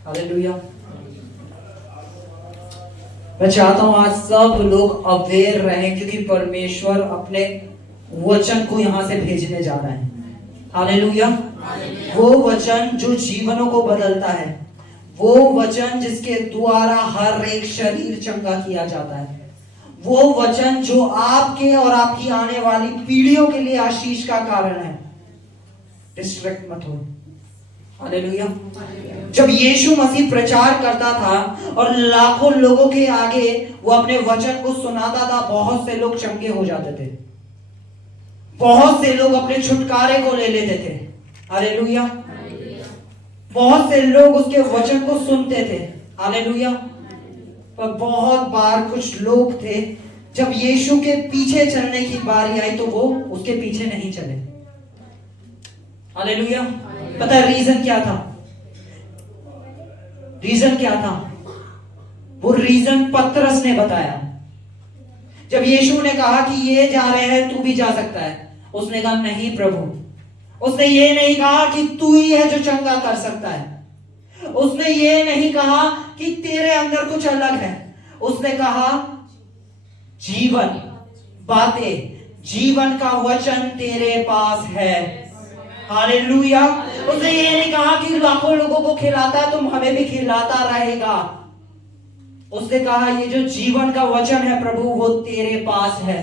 Hallelujah. मैं चाहता हूं आज सब लोग अवेयर रहें, क्योंकि परमेश्वर अपने वचन को यहां से भेजने जा रहा है। हालेलुया। वो वचन जो जीवनों को बदलता है, वो वचन जिसके द्वारा हर एक शरीर चंगा किया जाता है, वो वचन जो आपके और आपकी आने वाली पीढ़ियों के लिए आशीष का कारण है। डिस्ट्रैक्ट मत हो। हालेलुया। जब यीशु मसीह प्रचार करता था और लाखों लोगों के आगे वो अपने वचन को सुनाता था, बहुत से लोग चंगे हो जाते थे, बहुत से लोग अपने छुटकारे को ले लेते थे। हालेलुया। बहुत से लोग उसके वचन को सुनते थे। हालेलुया। पर बहुत बार कुछ लोग थे, जब यीशु के पीछे चलने की बारी आई तो वो उसके पीछे नहीं चले। हालेलुया। पता है रीजन क्या था? रीजन क्या था? वो रीजन पतरस ने बताया। जब यीशु ने कहा कि ये जा रहे हैं, तू भी जा सकता है, उसने कहा नहीं प्रभु। उसने ये नहीं कहा कि तू ही है जो चंगा कर सकता है। उसने ये नहीं कहा कि तेरे अंदर कुछ अलग है। उसने कहा जीवन, बातें, जीवन का वचन तेरे पास है। हालेलुया। उसने ये नहीं कहा कि लाखों लोगों को खिलाता है, तुम हमें भी खिलाता रहेगा। उसने कहा ये जो जीवन का वचन है प्रभु, वो तेरे पास है,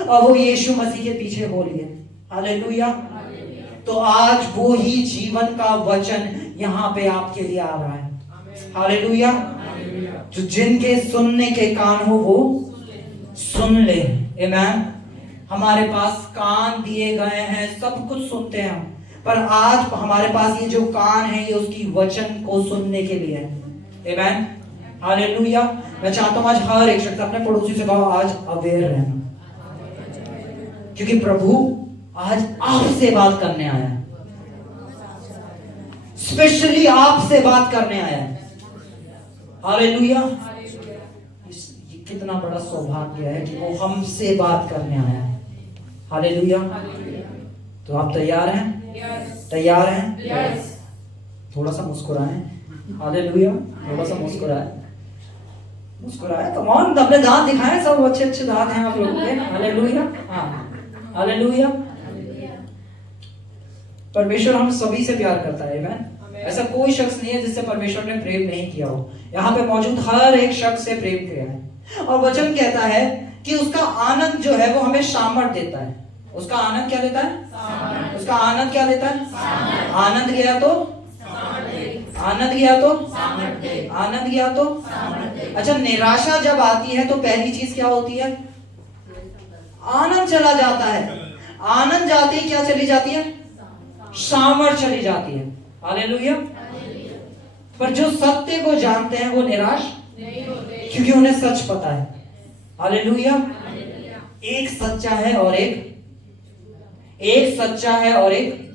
और वो यीशु मसीह के पीछे हो लिए। हालेलुया। तो आज वो ही जीवन का वचन यहाँ पे आपके लिए आ रहा है। हालेलुया। जो जिनके सुनने के कान हो वो सुन ले। आमीन। हमारे पास कान दिए गए हैं, सब कुछ सुनते हैं हम, पर आज हमारे पास ये जो कान है, ये उसकी वचन को सुनने के लिए है। आमीन। हालेलुया। मैं चाहता हूं आज हर एक शख्स अपने पड़ोसी से कहो आज अवेयर रहना, क्योंकि प्रभु आज आपसे बात करने आया है, स्पेशली आपसे बात करने आया है। हालेलुया। ये कितना बड़ा सौभाग्य है कि वो हमसे बात करने आया है। हालेलुया। तो आप तैयार हैं? तैयार हैं? थोड़ा सा मुस्कुराएं। हालेलुया। थोड़ा सा मुस्कुराएं, मुस्कुराएं। कम ऑन, अपने दांत दिखाएं। सब अच्छे अच्छे दांत हैं आप लोगों के। हालेलुया। हाँ, हालेलुया। परमेश्वर हम सभी से प्यार करता है। आमीन। ऐसा कोई शख्स नहीं है जिससे परमेश्वर ने प्रेम नहीं किया हो। यहाँ पे मौजूद हर एक शख्स से प्रेम किया है। और वचन कहता है कि उसका आनंद जो है वो हमें सामर्थ देता है। उसका आनंद क्या देता है? उसका आनंद क्या देता है? आनंद गया तो आनंद गया तो आनंद गया तो अच्छा, निराशा जब आती है तो पहली चीज क्या होती है? आनंद चला जाता है। आनंद जाते ही क्या चली जाती है? सामर्थ चली जाती है। हालेलुया। पर जो सत्य को जानते हैं वो निराश नहीं होते, क्योंकि उन्हें सच पता है। हालेलुया। एक सच्चा है और एक सच्चा है और एक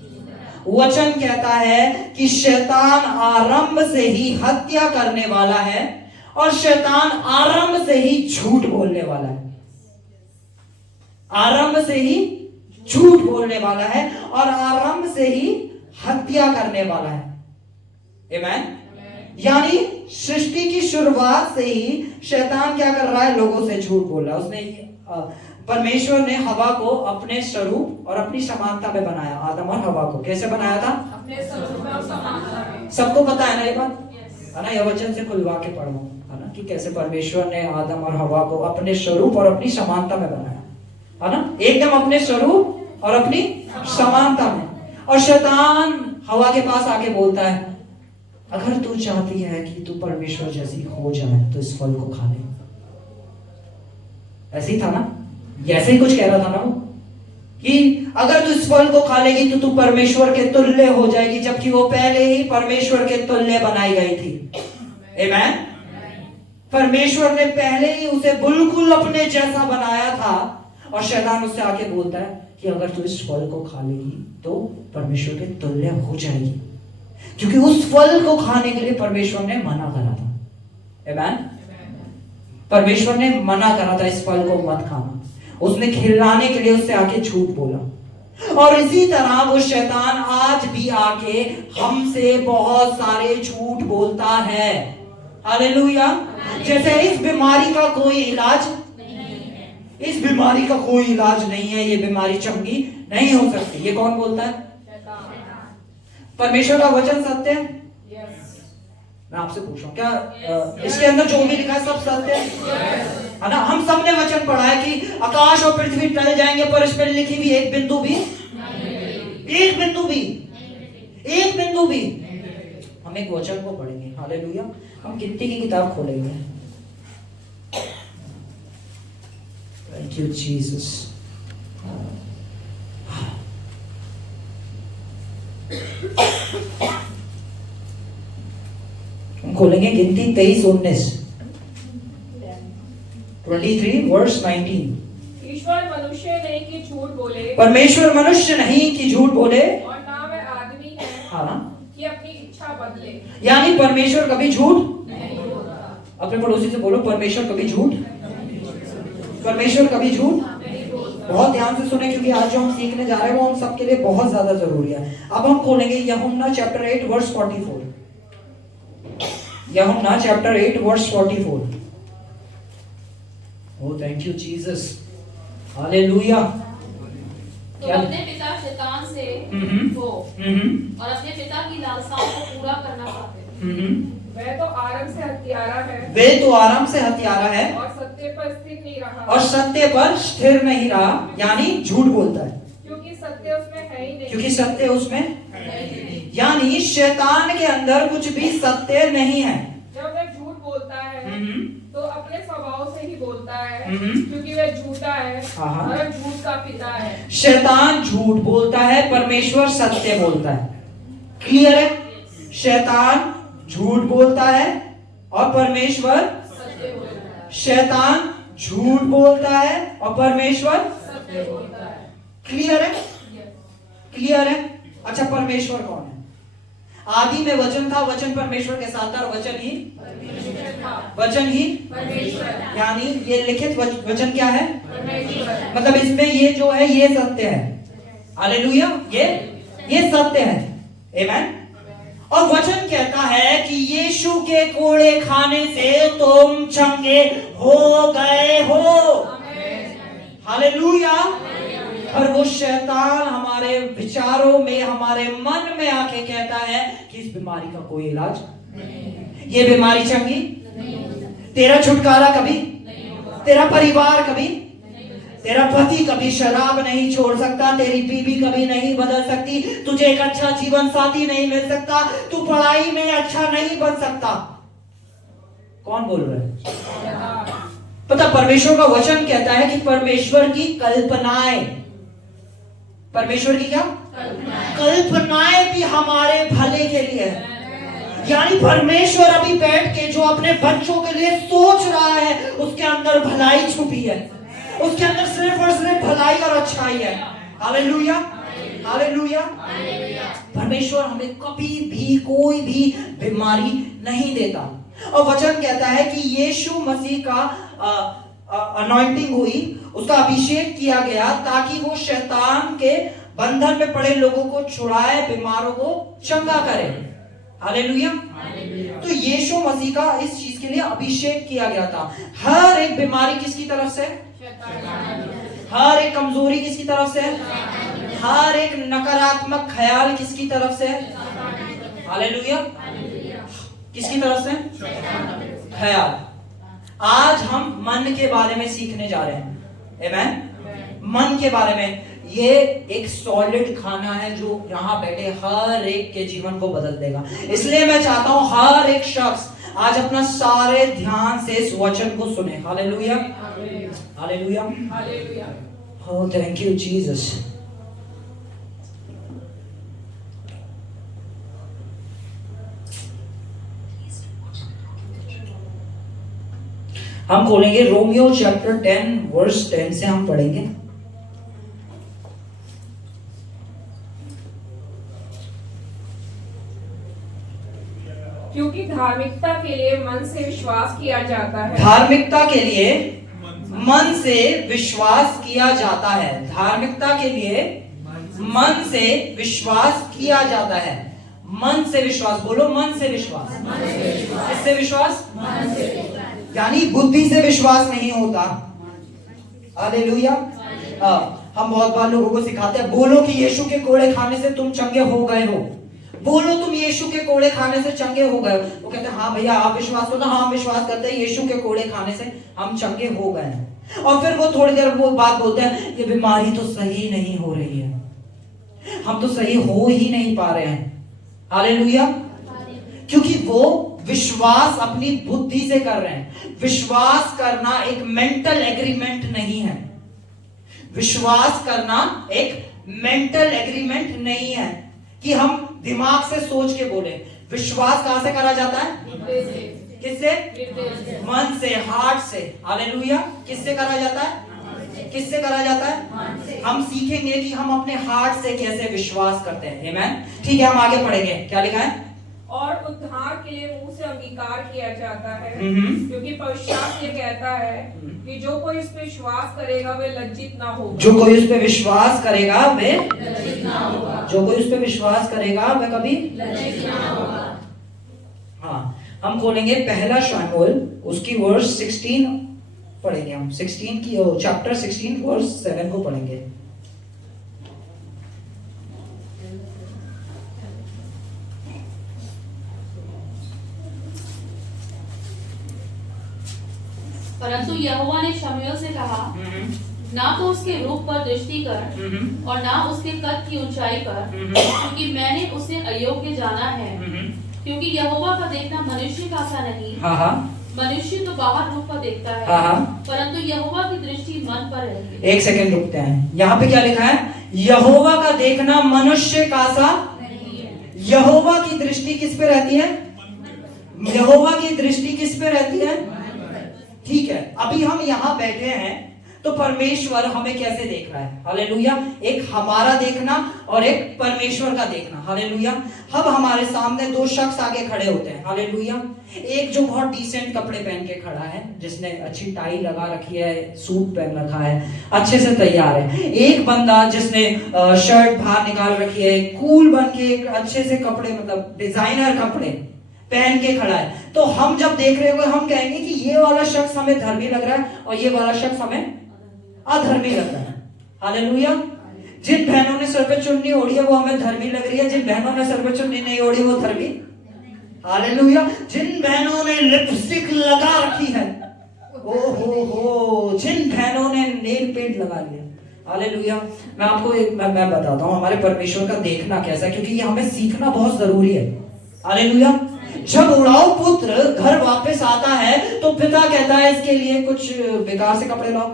वचन कहता है कि शैतान आरंभ से ही हत्या करने वाला है और शैतान आरंभ से ही झूठ बोलने वाला है। आरंभ से ही झूठ बोलने वाला है और आरंभ से ही हत्या करने वाला है। आमीन। यानी सृष्टि की शुरुआत से ही शैतान क्या कर रहा है? लोगों से झूठ बोल रहा है। उसने परमेश्वर ने हवा को अपने स्वरूप और अपनी समानता में बनाया। आदम और हवा को कैसे बनाया था? अपने स्वरूप और समानता में। सबको पता है ना ये बात? है ना? यह वचन से खुलवा के पढ़ो, है ना, कि कैसे परमेश्वर ने आदम और हवा को अपने स्वरूप और अपनी समानता में बनाया, है ना, एकदम अपने स्वरूप और अपनी समानता में। और शैतान हवा के पास आके बोलता है अगर तू चाहती है कि तू परमेश्वर जैसी हो जाए तो इस फल को खा ले। ऐसे ही था ना? ऐसे ही कुछ कह रहा था ना वो, कि अगर तू इस फल को खा लेगी तो तू परमेश्वर के तुल्य हो जाएगी, जबकि वो पहले ही परमेश्वर के तुल्य बनाई गई थी। आमीन। परमेश्वर ने पहले ही उसे बिल्कुल अपने जैसा बनाया था, और शैतान उससे आके बोलता है कि अगर तू इस फल को खा लेगी तो परमेश्वर के तुल्य हो जाएगी, क्योंकि उस फल को खाने के लिए परमेश्वर ने मना करा था। आमीन। परमेश्वर ने मना करा था इस फल को मत खाना। उसने खिलाने के लिए उससे आके झूठ बोला। और इसी तरह वो शैतान आज भी आके हमसे बहुत सारे झूठ बोलता है। हालेलुया। जैसे इस बीमारी का कोई इलाज, इस बीमारी का कोई इलाज नहीं है, ये बीमारी चंगी नहीं हो सकती, ये कौन बोलता है? परमेश्वर का वचन सत्य है। मैं आपसे पूछ रहा हूं, क्या इसके अंदर जो भी लिखा है सब सत्य है ना? हम सब ने वचन पढ़ा है कि आकाश और पृथ्वी टल जाएंगे पर इस पर लिखी हुई एक बिंदु भी, एक बिंदु भी, एक बिंदु भी। हम एक वचन को पढ़ेंगे। हालेलुया। हम गिनती की किताब खोलेंगे। Thank you Jesus. हम खोलेंगे गिनती 23:19, 23 वर्स 19। ईश्वर मनुष्य नहीं कि झूठ बोले, परमेश्वर मनुष्य नहीं कि झूठ बोले, और ना वह आदमी है हाँ ना, कि अपनी इच्छा बदले। यानी परमेश्वर कभी झूठ नहीं बोलता, अपने पड़ोसी से बोलो, परमेश्वर कभी झूठ, परमेश्वर कभी झूठ नहीं बोलता। बहुत ध्यान से सुने, क्योंकि आज जो हम सीखने जा रहे हैं वो हम सबके लिए बहुत ज्यादा जरूरी है। अब हम खोलेंगे यूहन्ना chapter 8 verse 44। Yuhanna chapter 8 verse 44। Oh thank you Jesus. Hallelujah. तो अपने पिता शैतान से हो और अपने पिता की लालसाओं को पूरा करना चाहते हैं। वह तो आराम से हत्यारा है, वे तो आराम से हत्यारा है और सत्य पर स्थिर नहीं रहा, और सत्य पर स्थिर नहीं रहा, यानी झूठ बोलता है, क्योंकि सत्य उसमें है ही नहीं। क्योंकि सत्य उसमें, यानी शैतान के अंदर कुछ भी सत्य नहीं है। जब वह झूठ बोलता है तो अपने स्वभाव से ही बोलता है, क्योंकि वह झूठा है हाँ। और झूठ का पिता है। शैतान झूठ बोलता है, परमेश्वर सत्य बोलता है। क्लियर है? शैतान झूठ बोलता है और परमेश्वर सत्य बोलता है, शैतान झूठ बोलता है और परमेश्वर सत्य बोलता है। क्लियर है? क्लियर है? अच्छा, परमेश्वर कौन है? आदि में वचन था, वचन परमेश्वर के साथ था, और वचन ही परमेश्वर, यानी ये लिखित वचन क्या है? परमेश्वर। मतलब इसमें ये जो है ये सत्य है। हालेलुया। ये सत्य है। आमेन। और वचन कहता है कि यीशु के कोड़े खाने से तुम चंगे हो गए हो। हालेलुया। और वो शैतान हमारे विचारों में, हमारे मन में आके कहता है कि इस बीमारी का कोई इलाज, ये बीमारी चंगी, तेरा छुटकारा कभी, तेरा परिवार कभी, तेरा पति कभी शराब नहीं छोड़ सकता, तेरी बीवी कभी नहीं बदल सकती, तुझे एक अच्छा जीवन साथी नहीं मिल सकता, तू पढ़ाई में अच्छा नहीं बन सकता। कौन बोल रहा है? पता, परमेश्वर का वचन कहता है कि परमेश्वर की कल्पनाएं, परमेश्वर की क्या कल्पनाएं भी हमारे भले के लिए है। यानी परमेश्वर अभी बैठ के जो अपने बच्चों के लिए सोच रहा है, उसके अंदर भलाई छुपी है, उसके अंदर सिर्फ और सिर्फ भलाई और अच्छाई है। हालेलुया। हालेलुया। परमेश्वर हमें कभी भी कोई भी बीमारी नहीं देता। और वचन कहता है कि यीशु मसीह का अनॉइंटिंग हुई, उसका अभिषेक किया गया ताकि वो शैतान के बंधन में पड़े लोगों को छुड़ाए, बीमारों को चंगा करे। हालेलुया। तो यीशु मसीह का इस चीज के लिए अभिषेक किया गया था। हर एक बीमारी किसकी तरफ से? हर एक कमजोरी किसकी तरफ से? हर एक नकारात्मक ख्याल किसकी तरफ से? हालेलुया। किसकी तरफ से? ख्याल। आज हम मन के बारे में सीखने जा रहे हैं। आमेन। मन के बारे में। ये एक सॉलिड खाना है जो यहाँ बैठे हर एक के जीवन को बदल देगा। इसलिए मैं चाहता हूं हर एक शख्स आज अपना सारे ध्यान से इस वचन को सुने। Hallelujah. Hallelujah. Hallelujah. Oh thank you Jesus. हम खोलेंगे रोमियो चैप्टर 10 वर्स 10 से हम पढ़ेंगे। क्योंकि धार्मिकता के लिए मन से विश्वास किया जाता है। धार्मिकता के लिए मन से विश्वास किया जाता है। धार्मिकता के लिए मन से विश्वास किया जाता है। मन से विश्वास, बोलो मन से विश्वास। किससे विश्वास? यानी बुद्धि से विश्वास नहीं होता। हालेलुया। हम बहुत बार लोगों को सिखाते हैं, बोलो कि यीशु के कोड़े खाने से तुम चंगे हो गए हो। बोलो तुम यीशु के कोड़े खाने से चंगे हो गए हो। वो कहते हैं हाँ भैया आप विश्वास करो ना। हाँ विश्वास करते हैं, यीशु के कोड़े खाने से हम चंगे हो गए हैं। और फिर वो थोड़ी देर वो बात बोलते हैं, ये बीमारी तो सही नहीं हो रही है, हम तो सही हो ही नहीं पा रहे हैं। हालेलुया। क्योंकि वो विश्वास अपनी बुद्धि से कर रहे हैं। विश्वास करना एक मेंटल एग्रीमेंट नहीं है। विश्वास करना एक मेंटल एग्रीमेंट नहीं है कि हम दिमाग से सोच के बोले। विश्वास कहां से करा जाता है? किससे? मन से, हार्ट से। हालेलुया। किससे करा जाता है? किससे करा जाता है? हम सीखेंगे कि हम अपने हार्ट से कैसे विश्वास करते हैं। आमीन। ठीक है, हम आगे पढ़ेंगे। क्या लिखा है? और उद्धार के लिए मुंह से अंगीकार किया जाता है, क्योंकि पवित्र शास्त्र ये कहता है कि जो कोई इस पे विश्वास करेगा वे लज्जित ना होगा। जो कोई उस पे विश्वास करेगा वे लज्जित ना होगा। जो कोई उस पे विश्वास करेगा वह कभी लज्जित ना होगा। हाँ, हम खोलेंगे पहला शमूएल, उसकी वर्स 16 पढ़ेंगे हम। 16 की चैप्टर 16 वर्स 7 को पढ़ेंगे। परंतु यहोवा ने शमूएल से कहा, ना तो उसके रूप पर दृष्टि कर और ना उसके कद की ऊंचाई पर, क्योंकि मैंने उसे अयोग्य जाना है। क्योंकि यहोवा का देखना मनुष्य का सा नहीं। मनुष्य तो बाहर रूप पर देखता है, परंतु यहोवा की दृष्टि मन पर रहती है। एक सेकंड रुकते हैं, यहाँ पे क्या लिखा है? यहोवा का देखना मनुष्य का सा नहीं है। यहोवा की दृष्टि किस पे रहती है? यहोवा की दृष्टि किस पे रहती है? ठीक है, अभी हम यहाँ बैठे हैं तो परमेश्वर हमें कैसे देख रहा है? हालेलुया। एक हमारा देखना और एक परमेश्वर का देखना। हालेलुया। अब हमारे सामने दो शख्स आगे खड़े होते हैं। हालेलुया। एक जो बहुत डिसेंट कपड़े पहन के खड़ा है, जिसने अच्छी टाई लगा रखी है, सूट पहन रखा है, अच्छे से तैयार है। एक बंदा जिसने शर्ट बाहर निकाल रखी है, कूल बन के अच्छे से कपड़े, मतलब डिजाइनर कपड़े पहन के खड़ा है। तो हम जब देख रहे होंगे हम कहेंगे कि ये वाला शख्स हमें धर्मी लग रहा है और ये वाला शख्स हमें अधर्मी लग रहा है। हालेलुया। जिन बहनों ने सर पे चुन्नी ओढ़ी है वो हमें धर्मी लग रही है, जिन बहनों ने सर पे चुन्नी नहीं ओढ़ी वो धर्मी। हालेलुया। जिन बहनों ने लिपस्टिक लगा रखी है, ओहो, जिन बहनों ने नेल पेंट लगा लिया। हालेलुया। मैं आपको मैं बताता हूँ हमारे परमेश्वर का देखना कैसा है, क्योंकि ये हमें सीखना बहुत जरूरी है। हालेलुया। जब उड़ाऊ पुत्र घर वापस आता है तो पिता कहता है इसके लिए कुछ बेकार से कपड़े लाओ,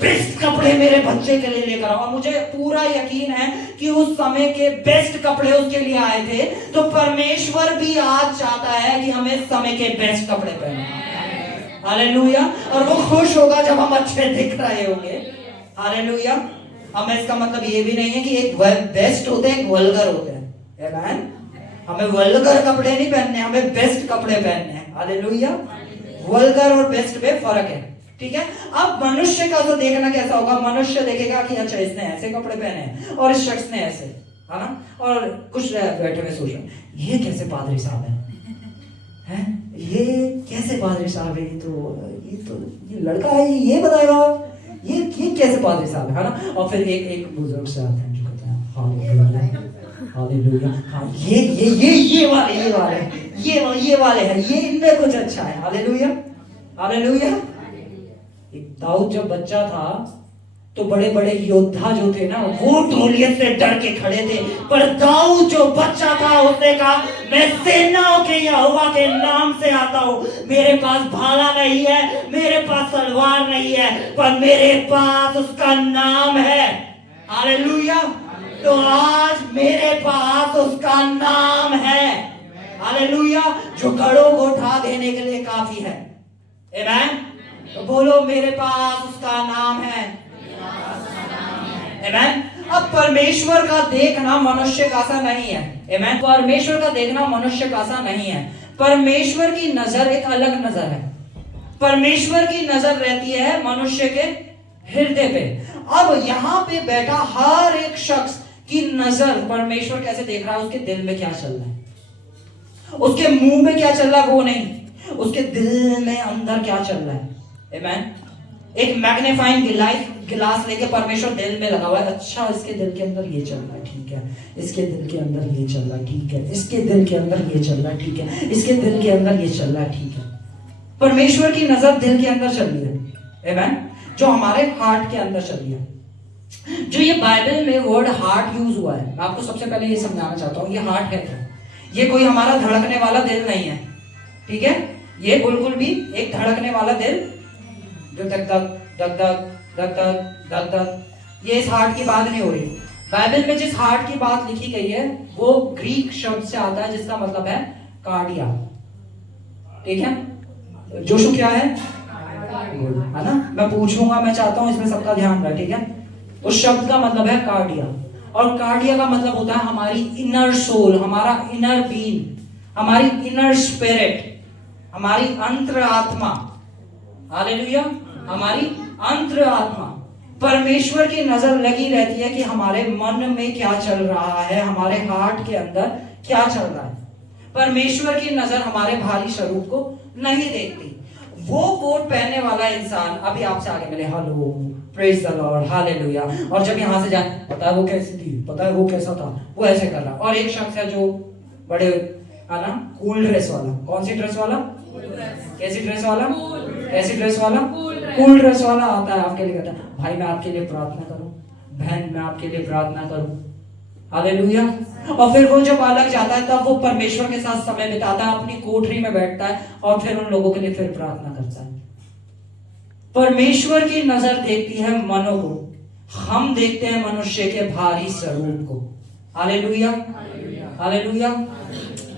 बेस्ट कपड़े मेरे बच्चे के लिए लेकर आओ। मुझे पूरा यकीन है कि उस समय के बेस्ट कपड़े उसके लिए आए थे। तो परमेश्वर भी आज चाहता है कि हम इस समय के बेस्ट कपड़े पहने। हालेलुया। और वो खुश होगा जब हम अच्छे दिख रहे होंगे। हालेलुया। हमें इसका मतलब ये भी नहीं है कि एक बेस्ट होते हैं, एक वल्गर होते हैं। हमें वल्गर कपड़े नहीं पहनने, हमें बेस्ट कपड़े पहनने हैं। हालेलुया। वल्गर और बेस्ट में फर्क है। ठीक है। अब मनुष्य का तो देखना कैसा होगा? मनुष्य देखेगा कि अच्छा इसने ऐसे कपड़े पहने हैं और इस शख्स ने ऐसे, है ना? और कुछ बैठे हुए सोच रहे ये कैसे पादरी साहब हैं? ये कैसे पादरी साहब है? ये लड़का है, ये बताएगा ये कैसे पादरी साहब है ना? और फिर एक बुजुर्ग से आते हैं जो कहते हैं हालेलुया, हाँ ये वाले हैं, ये इनमें कुछ अच्छा है। हालेलुया। हालेलुया। दाऊद जब बच्चा था तो बड़े बड़े योद्धा जो थे ना वो गोलियत से डर के खड़े थे, पर दाऊद जो बच्चा था उसने कहा मैं सेनाओं के यहोवा के नाम से आता हूं। मेरे पास भाला नहीं है, मेरे पास तलवार नहीं है, पर मेरे पास उसका नाम है। हालेलुया। तो आज मेरे पास उसका नाम है। हालेलुया। जो गढ़ों को उठा देने के लिए काफी है। आमीन। तो बोलो मेरे पास उसका नाम है। आमीन। अब परमेश्वर का देखना मनुष्य का सा नहीं है। आमीन। परमेश्वर का देखना मनुष्य का सा नहीं है। परमेश्वर की नजर एक अलग नजर है। परमेश्वर की नजर रहती है मनुष्य के हृदय पे। अब यहाँ पे बैठा हर एक शख्स की नजर परमेश्वर कैसे देख रहा है, उसके दिल में क्या चल रहा है, उसके मुंह में क्या चल रहा है वो नहीं, उसके दिल में अंदर क्या चल रहा है। आमेन। एक मैग्नीफाइंग गिलास लेके परमेश्वर दिल में लगा हुआ है। अच्छा, इसके दिल के अंदर ये चल रहा है, ठीक है, इसके दिल के अंदर ये चल रहा है, ठीक है, इसके दिल के अंदर ये चल रहा है, ठीक है, इसके दिल के अंदर ये चल रहा है, ठीक है। परमेश्वर की नजर दिल के अंदर चल रही है। आमेन। जो हमारे हार्ट के अंदर चल रही है। जो ये बाइबल में वर्ड हार्ट यूज हुआ है, मैं आपको सबसे पहले ये समझाना चाहता हूँ, ये हार्ट है क्या? ये कोई हमारा धड़कने वाला दिल नहीं है, ठीक है। ये बिल्कुल भी एक धड़कने वाला दिल जो धक धक धक धक धक धक धक धक, ये इस हार्ट की बात नहीं हो रही। बाइबल में जिस हार्ट की बात लिखी गई है वो ग्रीक शब्द से आता है जिसका मतलब है कार्डिया, ठीक है। जोशु क्या है ना? मैं पूछूंगा, मैं चाहता हूं इसमें सबका ध्यान रहे, ठीक है। उस शब्द का मतलब है कार्डिया, और कार्डिया का मतलब होता है हमारी इनर सोल, हमारा इनर बीइंग, हमारी इनर स्पिरिट, हमारी अंतर आत्मा। हालेलुया। हमारी अंतर आत्मा। परमेश्वर की नजर लगी रहती है कि हमारे मन में क्या चल रहा है, हमारे हार्ट के अंदर क्या चल रहा है। परमेश्वर की नजर हमारे भारी स्वरूप को नहीं देखती। वो कोट पहनने वाला इंसान अभी आपसे आगे मिले, hello praise the Lord, hallelujah, और जब यहां से जाए, पता है वो कैसी थी, पता है वो कैसा था, वो ऐसे कर रहा। और एक शख्स है जो बड़े है ना, कूल ड्रेस वाला। कौन सी ड्रेस वाला? कैसी ड्रेस वाला? कैसी ड्रेस वाला? कूल ड्रेस वाला आता है आपके लिए, कहता है भाई मैं आपके लिए प्रार्थना करूं, बहन मैं आपके लिए प्रार्थना करूं, हालेलुया। और फिर वो जब अलग जाता है तब वो परमेश्वर के साथ समय बिताता है, अपनी कोठरी में बैठता है और फिर उन लोगों के लिए फिर प्रार्थना करता है। परमेश्वर की नजर देखती है मनों को, हम देखते हैं मनुष्य के भारी स्वरूप को। Hallelujah, hallelujah.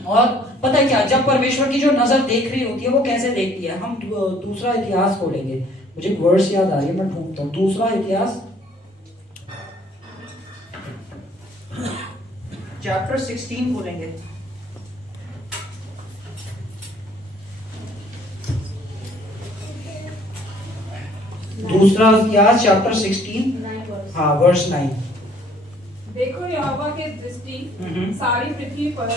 और पता है क्या, जब परमेश्वर की जो नजर देख रही होती है वो कैसे देखती है? हम दूसरा इतिहास खोलेंगे, मुझे एक वर्स याद आ रही है, मैं ढूंढता हूं। दूसरा इतिहास चैप्टर 16 खोलेंगे। दूसरा इतिहास चैप्टर 16, हाँ वर्स 9। देखो यहोवा की दृष्टि सारी पृथ्वी पर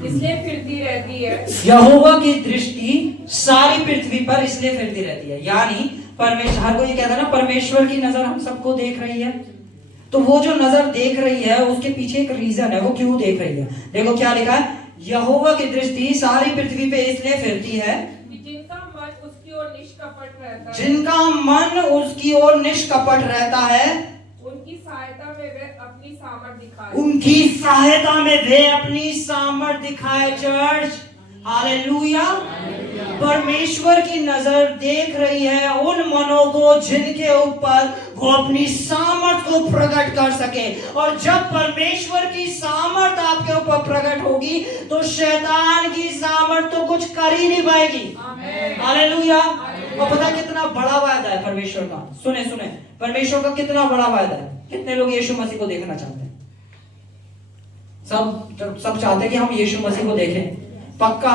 इसलिए फिरती रहती है। यहोवा की दृष्टि सारी पृथ्वी पर इसलिए फिरती रहती है, यानी परमेश्वर, हर कोई ये कहता है ना परमेश्वर की नजर हम सबको देख रही है। तो वो जो नजर देख रही है उसके पीछे एक रीजन है, वो क्यों देख रही है। देखो क्या लिखा है, यहोवा की दृष्टि सारी पृथ्वी पे इसलिए फिरती है जिनका मन उसकी ओर निष्कपट रहता है, जिनका मन उसकी ओर निष्कपट रहता है, उनकी सहायता में वे अपनी सामर्थ दिखाए। उनकी सहायता में वे अपनी सामर्थ दिखाए। Church, hallelujah. परमेश्वर की नजर देख रही है उन मनों को जिनके ऊपर वो अपनी सामर्थ को प्रकट कर सके। और जब परमेश्वर की सामर्थ आपके ऊपर प्रकट होगी तो शैतान की सामर्थ तो कुछ कर ही नहीं पाएगी। हालेलुया। और पता कितना बड़ा वायदा है परमेश्वर का, सुने सुने, परमेश्वर का कितना बड़ा वायदा है। कितने लोग यीशु मसीह को देखना चाहते हैं? सब चाहते हैं कि हम यीशु मसीह को देखें, पक्का।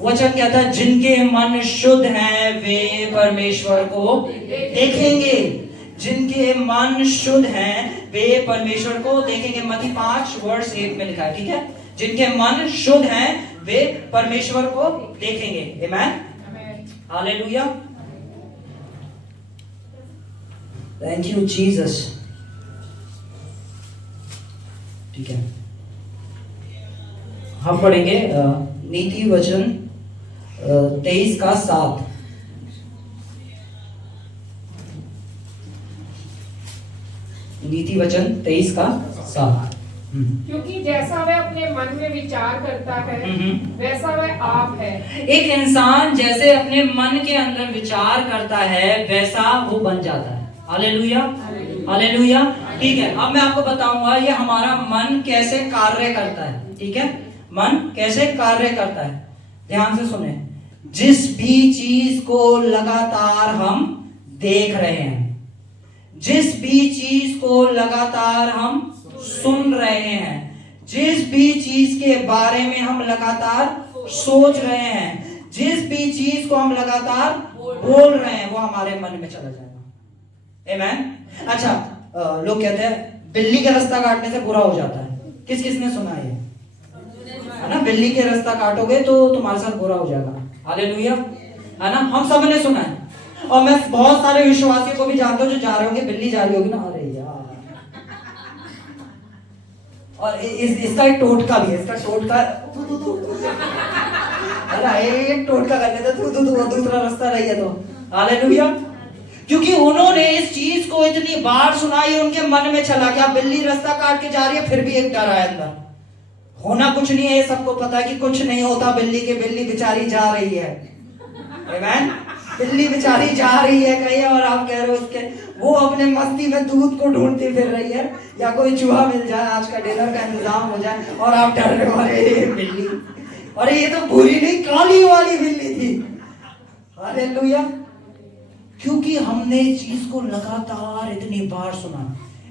वचन कहता है जिनके मन शुद्ध हैं वे परमेश्वर को देखेंगे। जिनके मन शुद्ध हैं वे परमेश्वर को देखेंगे। मत्ती 5 वर्स 1 में लिखा है, ठीक है। जिनके मन शुद्ध हैं वे परमेश्वर को देखेंगे। आमेन, हालेलुया, थैंक यू जीसस। ठीक है, हम पढ़ेंगे नीति वचन 23 का 7। नीति वचन 23 का 7। क्योंकि जैसा वह अपने मन में विचार करता है वैसा वह आप है। एक इंसान जैसे अपने मन के अंदर विचार करता है वैसा वो बन जाता है। Hallelujah, hallelujah. ठीक है, अब मैं आपको बताऊंगा ये हमारा मन कैसे कार्य करता है। ठीक है, मन कैसे कार्य करता है, ध्यान से सुने। जिस भी चीज को लगातार हम देख रहे हैं, जिस भी चीज को लगातार हम सुन रहे हैं, जिस भी चीज के बारे में हम लगातार सोच रहे हैं, जिस भी चीज को हम लगातार बोल रहे हैं, वो हमारे मन में चला जाएगा। आमेन। अच्छा, लोग कहते हैं बिल्ली का रास्ता काटने से बुरा हो जाता है। किस किसने सुना है ना, बिल्ली के रास्ता काटोगे तो तुम्हारे साथ बुरा हो जाएगा। हालेलुया, है ना, हम सब ने सुना है। और मैं बहुत सारे विश्वासियों को भी जानता हूँ जो जा रहे होंगे, बिल्ली जा रही होगी ना, अरे यार। और इसका एक टोटका भी है, इसका टोटका अरे एक टोटका कर लेते तो दूसरा रास्ता नहीं है तो। हालेलुया, क्योंकि उन्होंने इस चीज को इतनी बार सुनाई, उनके मन में चला क्या बिल्ली रास्ता काट के जा रही है, फिर भी एक डर है अंदर। होना कुछ नहीं है, सबको पता है कि कुछ नहीं होता बिल्ली के, बिल्ली बेचारी जा रही है। आमेन, बिल्ली बेचारी जा रही है कहीं, और आप कह रहे हो उसके वो अपने मस्ती में दूध को ढूंढती फिर रही है, या कोई चूहा मिल जाए, आज का डिनर का इंतजाम हो जाए, और आप डर रहे हो अरे बिल्ली, अरे ये तो बुरी नहीं काली वाली बिल्ली थी। हालेलुया, क्योंकि हमने इस चीज को लगातार इतनी बार सुना।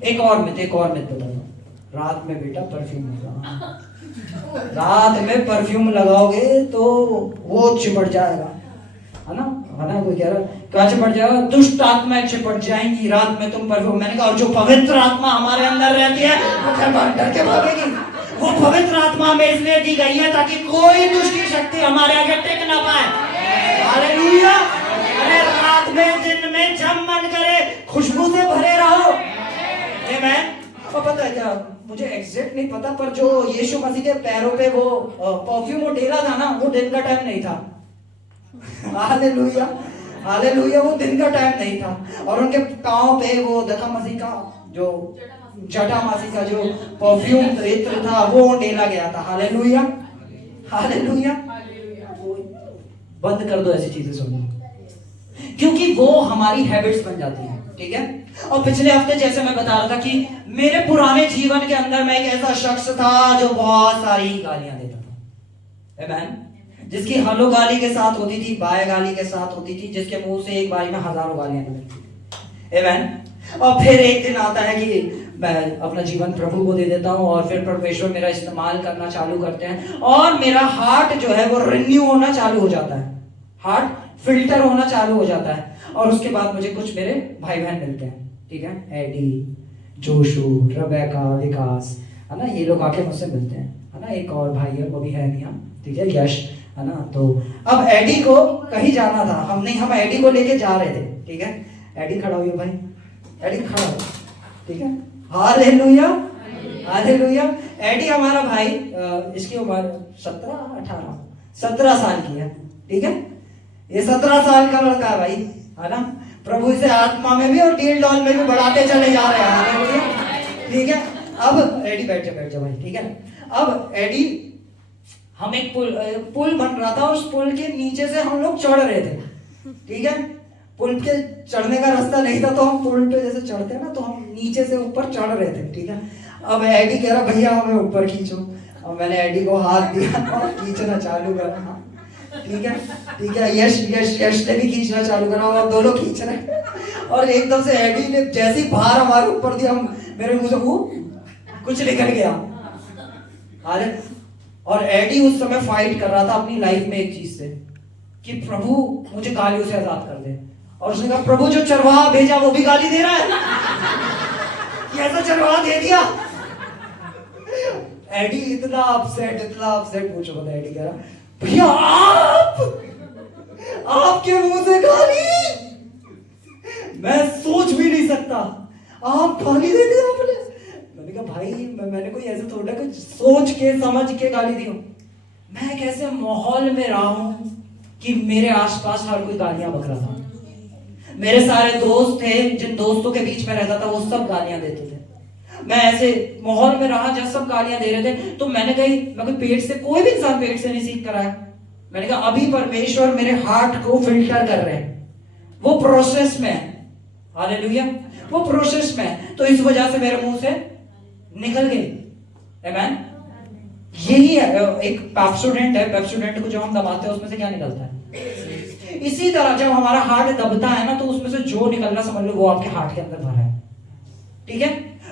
एक और मिथ बता दो, रात में बेटा परफ्यूम लगा, रात में परफ्यूम लगाओगे तो वो चिपट जाएगा, है ना, कोई कह रहा क्या चिपट जाएगा, दुष्ट आत्माएं चिपट जाएंगी रात में तुम परफ्यूम। मैंने कहा जो पवित्र आत्मा हमारे अंदर रहती है वो क्या डर के भागेगी? वो पवित्र आत्मा में इसलिए दी गई है ताकि कोई दुष्ट की शक्ति हमारे आगे टिक ना पाए। हालेलुया, अरे रात में दिन में जब मन करे खुशबू से भरे रहो। आमेन। और पता है क्या, मुझे एग्जैक्ट नहीं पता, पर जो यीशु मसीह के पैरों पे वो परफ्यूम वो डेला था ना, वो दिन का टाइम नहीं था। हालेलुया, हालेलुया, वो दिन का टाइम नहीं था। और उनके पांव पे वो दखा मसीह का जो जटा मसीह का जो परफ्यूम इत्र था वो डेला गया था। Hallelujah, hallelujah. बंद कर दो ऐसी चीजें सुनना, क्योंकि वो हमारी हैबिट्स बन जाती हैं। ठीक है, और पिछले हफ्ते जैसे मैं बता रहा था कि मेरे पुराने जीवन के अंदर मैं एक ऐसा शख्स था जो बहुत सारी गालियां देता था। आमेन, जिसकी हलो गाली के साथ होती थी, बाय गाली के साथ होती थी, जिसके मुंह से एक बारी में हजारों गालियां निकलती। आमेन। और फिर एक दिन आता है कि मैं अपना जीवन प्रभु को दे देता हूँ, और फिर परमेश्वर मेरा इस्तेमाल करना चालू करते हैं, और मेरा हार्ट जो है वो रिन्यू होना चालू हो जाता है, हार्ट फिल्टर होना चालू हो जाता है। और उसके बाद मुझे कुछ मेरे भाई बहन मिलते हैं। ठीक है, एडी, जोशु, रबेका, विकास, है ना, ये लोग आके मुझसे मिलते हैं, है ना। एक और भाई है, वो भी है नहीं, ठीक है, यश, है ना। तो अब एडी को कहीं जाना था, हम एडी को लेके जा रहे थे। ठीक है, एडी खड़ा हुई भाई, एडी खड़ा हो, ठीक है। Hallelujah, hallelujah. एडी हमारा भाई, इसकी उम्र 17 साल की है। ठीक है, ये 17 साल का लड़का है भाई, है ना। प्रभु इसे आत्मा में भी और डील डॉल में भी बढ़ाते चले जा रहे हैं। हालेलुया, ठीक है। अब एडी बैठ जा भाई, ठीक है। अब एडी, हम एक पुल बन रहा था, और उस पुल के नीचे से हम लोग चढ़ रहे थे। ठीक है, पुल के चढ़ने का रास्ता नहीं था, तो हम पुल पे जैसे चढ़ते हैं ना, तो हम नीचे से ऊपर चढ़ रहे थे। ठीक है, अब एडी कह रहा भैया हमें ऊपर खींचो, और मैंने एडी को हाथ दिया और खींचना चालू करा। ठीक है, ठीक है, यश ने भी खींचना चालू करा, और दोनों खींच रहे। और एकदम से एडी ने जैसी भार हमारे ऊपर दिया, मेरे मुंह से वो कुछ निकल गया। अरे, और एडी उस समय फाइट कर रहा था अपनी लाइफ में एक चीज से, कि प्रभु मुझे गालियों से आजाद कर दे। और उसने कहा प्रभु जो चरवाहा भेजा वो भी गाली दे रहा है, कैसा चरवाहा दे दिया। एडी इतना अपसेट, पूछो बता। एडी कह रहा भैया आपके मुंह से गाली, मैं सोच भी नहीं सकता, आप गाली दे दी आपने। मैंने कहा भाई मैंने कोई ऐसे थोड़ा कुछ सोच के समझ के गाली दी हूं। मैं एक ऐसे माहौल में रहा हूं कि मेरे आसपास हर कोई गालियां बक रहा था। मेरे सारे दोस्त थे, जिन दोस्तों के बीच में रहता था वो सब गालियां देते थे। मैं ऐसे माहौल में रहा जहां सब गालियां दे रहे थे। तो मैंने कही, मैं कोई पेट से, कोई भी इंसान पेट से नहीं सीख कर आया। मैंने कहा अभी परमेश्वर मेरे हार्ट को फिल्टर कर रहे हैं, वो प्रोसेस में है। हालेलुया, वो प्रोसेस में है। तो इस वजह से मेरे मुंह से निकल गई। आमेन। यही है, एक पेप्सोडेंट है, पेप्सोडेंट को जब हम दबाते हैं उसमें से क्या निकलता है। इसी तरह जब हमारा हार्ट दबता है ना, तो उसमें से जो निकलना समझ लो वो आपके हार्ट के अंदर भरा है। ठीक है,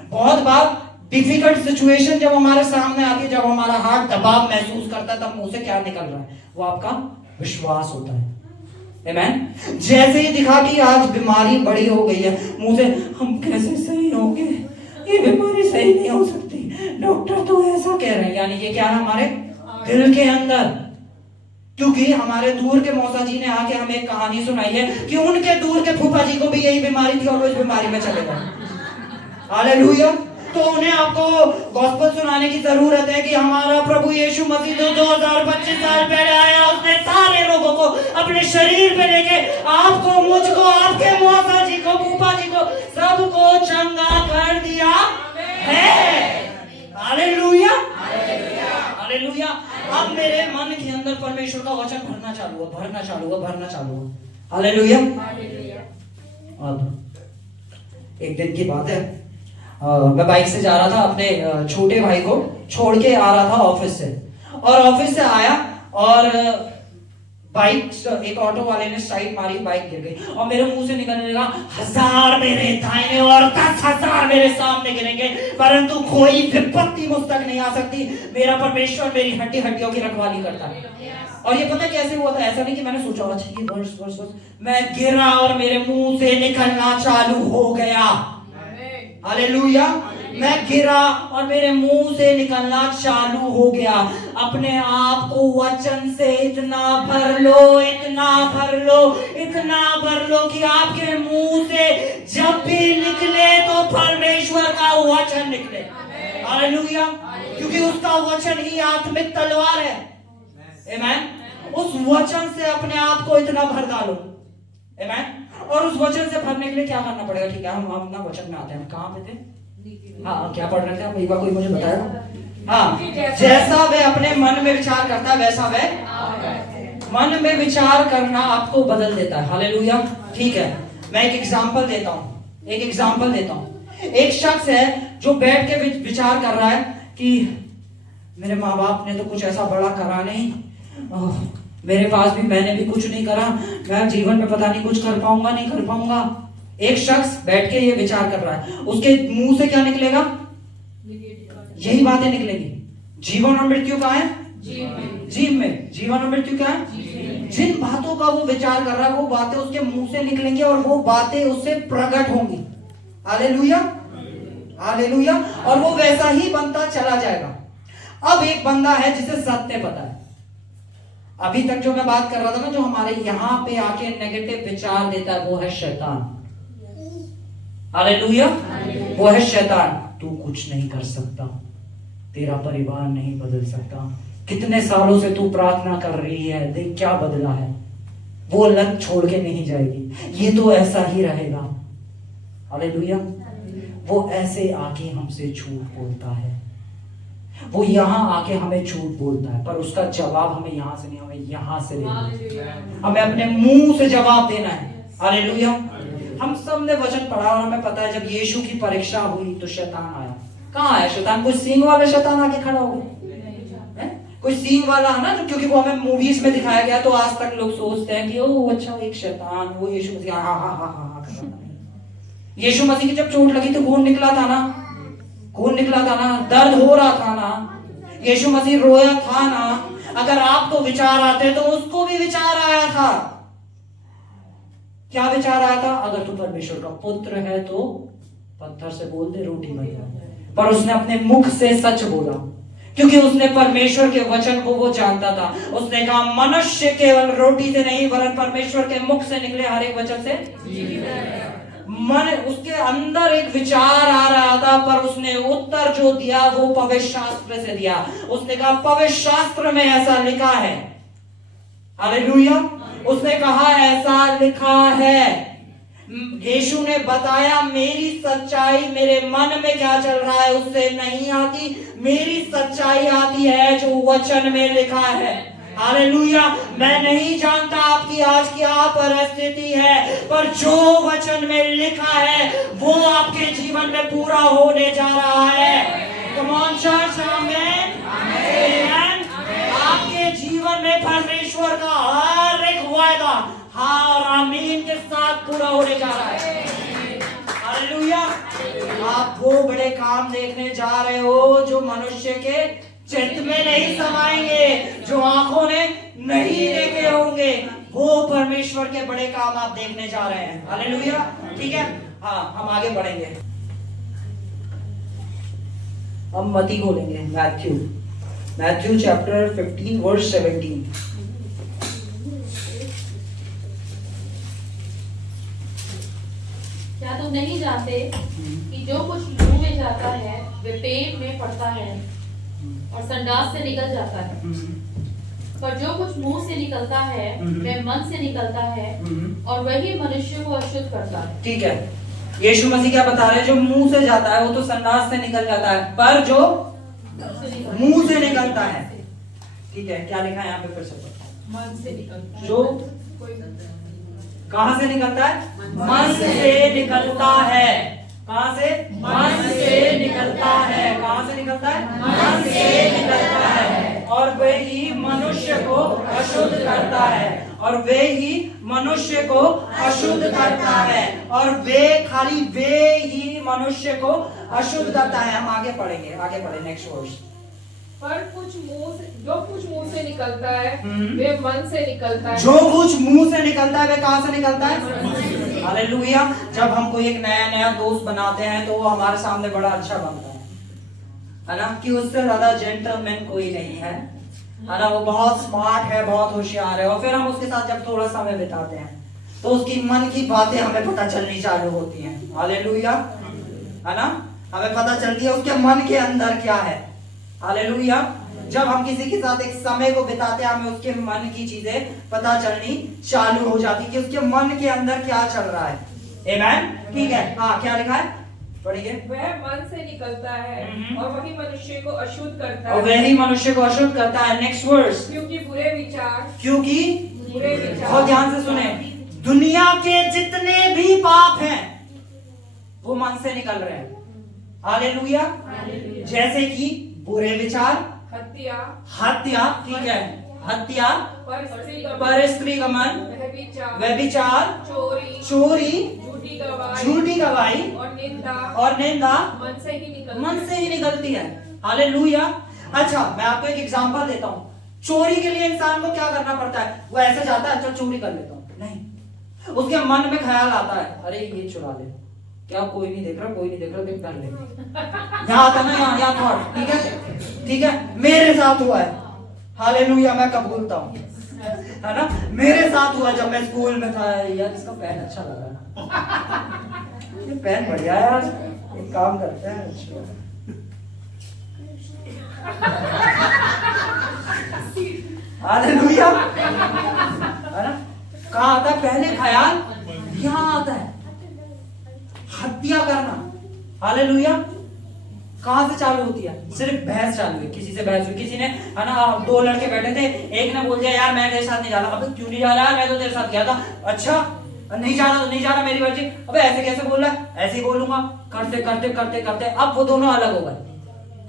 बहुत बार डिफिकल्ट सिचुएशन जब हमारे सामने आती है, जब हमारा हार्ट दबाव महसूस करता है, तब मुंह से क्या निकल रहा है, वो आपका विश्वास होता है। आमेन। जैसे ही दिखा कि आज बीमारी बड़ी हो गई है, मुंह से हम कैसे सही होंगे, ये बीमारी सही नहीं हो सकती, डॉक्टर तो ऐसा कह रहे हैं। यानी ये क्या है हमारे दिल के अंदर, क्योंकि हमारे दूर के मौसा जी ने आके हमें एक कहानी सुनाई है कि उनके दूर के फूफा जी को भी यही बीमारी थी और वो इस बीमारी में चले गए। हालेलुया। तो उन्हें आपको गॉस्पेल सुनाने की जरूरत है कि हमारा प्रभु यीशु मसीह जो 2025 साल पहले आया, उसने सारे लोगों को अपने शरीर पे लेके आपको, मुझको, आपके मौसा जी को, फूफा जी को, सबको चंगा कर दिया है। Hallelujah, hallelujah. अब मेरे मन के अंदर परमेश्वर का वचन भरना चालू हुआ, भरना चालू हुआ, भरना चालू हुआ। हालेलुया। अब एक दिन की बात है, मैं बाइक से जा रहा था, अपने छोटे भाई को छोड़ के आ रहा था ऑफिस से, और ऑफिस से आया और बाइक, एक ऑटो वाले ने साइड मारी, बाइक गिर गई और मेरे मुंह से निकलने लगा 1000 मेरे दाहिने और 10,000 मेरे सामने गिरेंगे, परंतु कोई विपत्ति मुझ तक नहीं आ सकती। मेरा परमेश्वर मेरी हड्डी हड्डियों की रखवाली करता है। और ये पता कैसे हुआ था? ऐसा नहीं कि मैंने सोचा अच्छा ये वर्ष मैं गिरा और मेरे मुंह से निकलना चालू हो गया। हालेलुया। मैं गिरा और मेरे मुंह से निकलना चालू हो गया। अपने आप को वचन से इतना भर लो, इतना भर लो, इतना भर लो कि आपके मुंह से जब भी निकले तो परमेश्वर का वचन निकले। हालेलुया। क्योंकि उसका वचन ही आत्मिक तलवार है। आमेन। उस वचन से अपने आप को इतना भर डालो। आमेन। और उस वचन से भरने के लिए क्या करना पड़ेगा? ठीक है, हम अपना वचन में आते हैं। हम कहाँ पे थे? हाँ, क्या पढ़ रहे थे आप? एक बार कोई मुझे बताया। हाँ, जैसा वे अपने मन में विचार करता है वैसा वे मन में विचार करना आपको बदल देता है। हालेलुया। ठीक है, मैं एक एग्जांपल देता हूँ। एक शख्स है जो बैठ के विचार कर रहा है कि मेरे माँ बाप ने तो कुछ ऐसा बड़ा करा नहीं, मेरे पास भी मैंने भी कुछ नहीं करा, मैं जीवन में पता नहीं कुछ कर पाऊंगा नहीं कर पाऊंगा। एक शख्स बैठ के ये विचार कर रहा है, उसके मुंह से क्या निकलेगा? यही बातें निकलेंगी। जीवन और मृत्यु कहाँ है? जीव में। जीवन और मृत्यु क्या है? जिन बातों का वो विचार कर रहा है वो बातें उसके मुंह से निकलेंगी और वो बातें उससे प्रकट होंगी। Hallelujah, hallelujah. और वो वैसा ही बनता चला जाएगा। अब एक बंदा है जिसे सत्य पता है। अभी तक जो मैं बात कर रहा था ना, जो हमारे यहां पे आके नेगेटिव विचार देता है, वो है शैतान। हालेलुया। वो है शैतान। तू कुछ नहीं कर सकता, तेरा परिवार नहीं बदल सकता, कितने सालों से तू प्रार्थना कर रही है, देख क्या बदला है, वो लत छोड़ के नहीं जाएगी, ये तो ऐसा ही रहेगा। हालेलुया। वो ऐसे आके हमसे झूठ बोलता है, वो यहां आके हमें झूठ बोलता है, पर उसका जवाब हमें यहां से नहीं, हमें यहां से देना है। हमें अपने मुंह से जवाब देना है। हालेलुया। हम सब ने वचन पढ़ा और हमें पता है जब यीशु की परीक्षा हुई तो शैतान आया। कहाँ है शैतान? कोई सींग वाला शैतान आके खड़ा हो गया? कोई सींग वाला है ना, जो क्योंकि वो हमें मूवीज में दिखाया गया तो आज तक लोग सोचते हैं कि ओ अच्छा एक शैतान, वो यीशु मसीह हा हा हा हा कर रहा था। यीशु मसीह की जब चोट लगी तो खून निकला था ना, खून निकला था ना, दर्द हो रहा था ना, यीशु मसीह रोया था ना। अगर आपको विचार आते तो उसको भी विचार आया था। क्या विचार आया था? अगर तू परमेश्वर का पुत्र है तो पत्थर से बोल दे रोटी बन जाए। पर उसने अपने मुख से सच बोला, क्योंकि उसने परमेश्वर के वचन को वो जानता था। उसने कहा मनुष्य केवल रोटी से नहीं वरन परमेश्वर के मुख से निकले हर एक वचन से मन। उसके अंदर एक विचार आ रहा था, पर उसने उत्तर जो दिया वो पवित्र शास्त्र से दिया। उसने कहा पवित्र शास्त्र में ऐसा लिखा है। हालेलुया। उसने कहा ऐसा लिखा है। यीशु ने बताया मेरी सच्चाई मेरे मन में क्या चल रहा है उससे नहीं आती, मेरी सच्चाई आती है जो वचन में लिखा है। हालेलुया। मैं नहीं जानता आपकी आज क्या परिस्थिति है, पर जो वचन में लिखा है वो आपके जीवन में पूरा होने जा रहा है। कम ऑन चर्च, आमेन, आमेन। आपके जीवन में परमेश्वर का हर एक वायदा हाँ और आमीन के साथ पूरा होने जा रहा है। हालेलुया। आप वो बड़े काम देखने जा रहे हो जो मनुष्य के चित्त में नहीं समाएंगे, जो आंखों ने नहीं देखे करूंगे वो परमेश्वर के बड़े काम आप देखने जा रहे हैं। हालेलुया। ठीक है, हाँ हम आगे बढ़ेंगे। हम मती खोलेंगे, मैथ्यू चैप्टर 15 वर्स 17। क्या तुम नहीं जानते कि जो कुछ मुंह में जाता है वे पेट में पड़ता है और संडास से निकल जाता है, पर जो कुछ मुंह से निकलता है वह मन से निकलता है और वही मनुष्य को अशुद्ध करता है। ठीक है, यीशु मसीह क्या बता रहे हैं? जो मुंह से जाता है वो तो संडास से निकल जाता है, पर जो मुंह से निकलता है, ठीक है, क्या लिखा है यहाँ पे फिर से? मन से निकलता है। जो कहां से निकलता है? मन से निकलता है। कहां से? मन से निकलता है। कहां से निकलता है? मन से निकलता है। और वे ही मनुष्य को अशुद्ध करता है, और वे ही मनुष्य को अशुद्ध करता है, और वे खाली वे ही मनुष्य को अशुद्ध करता है। हम आगे पढ़ेंगे, आगे पढ़े नेक्स्ट वर्स। पर जो कुछ मुंह से निकलता है वे मन से निकलता है। जो कुछ मुंह से निकलता है वे कहां से निकलता है? हालेलुया। जब हम कोई एक नया दोस्त बनाते हैं तो वो हमारे सामने बड़ा अच्छा बनता है ना, कि उससे ज्यादा जेंटलमैन कोई नहीं है ना, वो बहुत स्मार्ट है, बहुत होशियार है। और फिर हम उसके साथ जब थोड़ा समय बिताते हैं तो उसकी मन की बातें हमें पता चलनी चालू होती हैं। हालेलुया, है ना, हमें पता चलती है उसके मन के अंदर क्या है। हालेलुया। जब हम किसी के साथ एक समय को बिताते हैं हमें उसके मन की चीजें पता चलनी चालू हो जाती है कि उसके मन के अंदर क्या चल रहा है। आमीन। ठीक है, हाँ क्या लिखा है? पढ़िए। वह मन से निकलता है और वही मनुष्य को अशुद्ध करता और है। वही मनुष्य को अशुद्ध करता है। Next verse. क्योंकि बुरे विचार बहुत ध्यान से सुने, दुनिया के जितने भी पाप हैं वो मन से निकल रहे हैं। हालेलुया। जैसे कि बुरे विचार, हत्या, ठीक है, हत्या, पर स्त्री गमन, व्यभिचार, चोरी, झूठी गवाही और निंदा मन से ही निकलती है। हालेलुया। अच्छा, मैं आपको एक एग्जांपल देता हूँ। चोरी के लिए इंसान को क्या करना पड़ता है? वो ऐसे जाता है, चल चोरी कर लेता हूँ, नहीं, उसके मन में ख्याल आता है, अरे ये चुरा ले, क्या कोई नहीं देख रहा, कोई नहीं देख रहा, देख कर ले। यहाँ आता ना, यहाँ थॉट, ठीक है, ठीक है, मेरे साथ हुआ है। हालेलुया, मैं कबूलता हूँ, है ना, मेरे साथ हुआ जब मैं स्कूल में था। यार इसका पेन अच्छा लगा ना, ये पेन बढ़िया है यार, एक काम करते हैं। हालेलुया, है ना, कहाँ आता है पहले ख्याल? यहाँ आता है, हत्या करना। हालेलुया। कहां से चालू होती है? सिर्फ बहस चालू है, किसी से बहस हुई, किसी ने, है ना, दो लड़के बैठे थे, एक ने बोल दिया यार मैं तेरे साथ नहीं जा रहा। अबे क्यों नहीं जा रहा? मैं तो तेरे साथ गया था। अच्छा, नहीं जा रहा तो नहीं जा रहा, मेरी मर्जी। अबे ऐसे कैसे बोल रहा है? ऐसे ही बोलूंगा। करते करते करते करते अब वो दोनों अलग हो गए,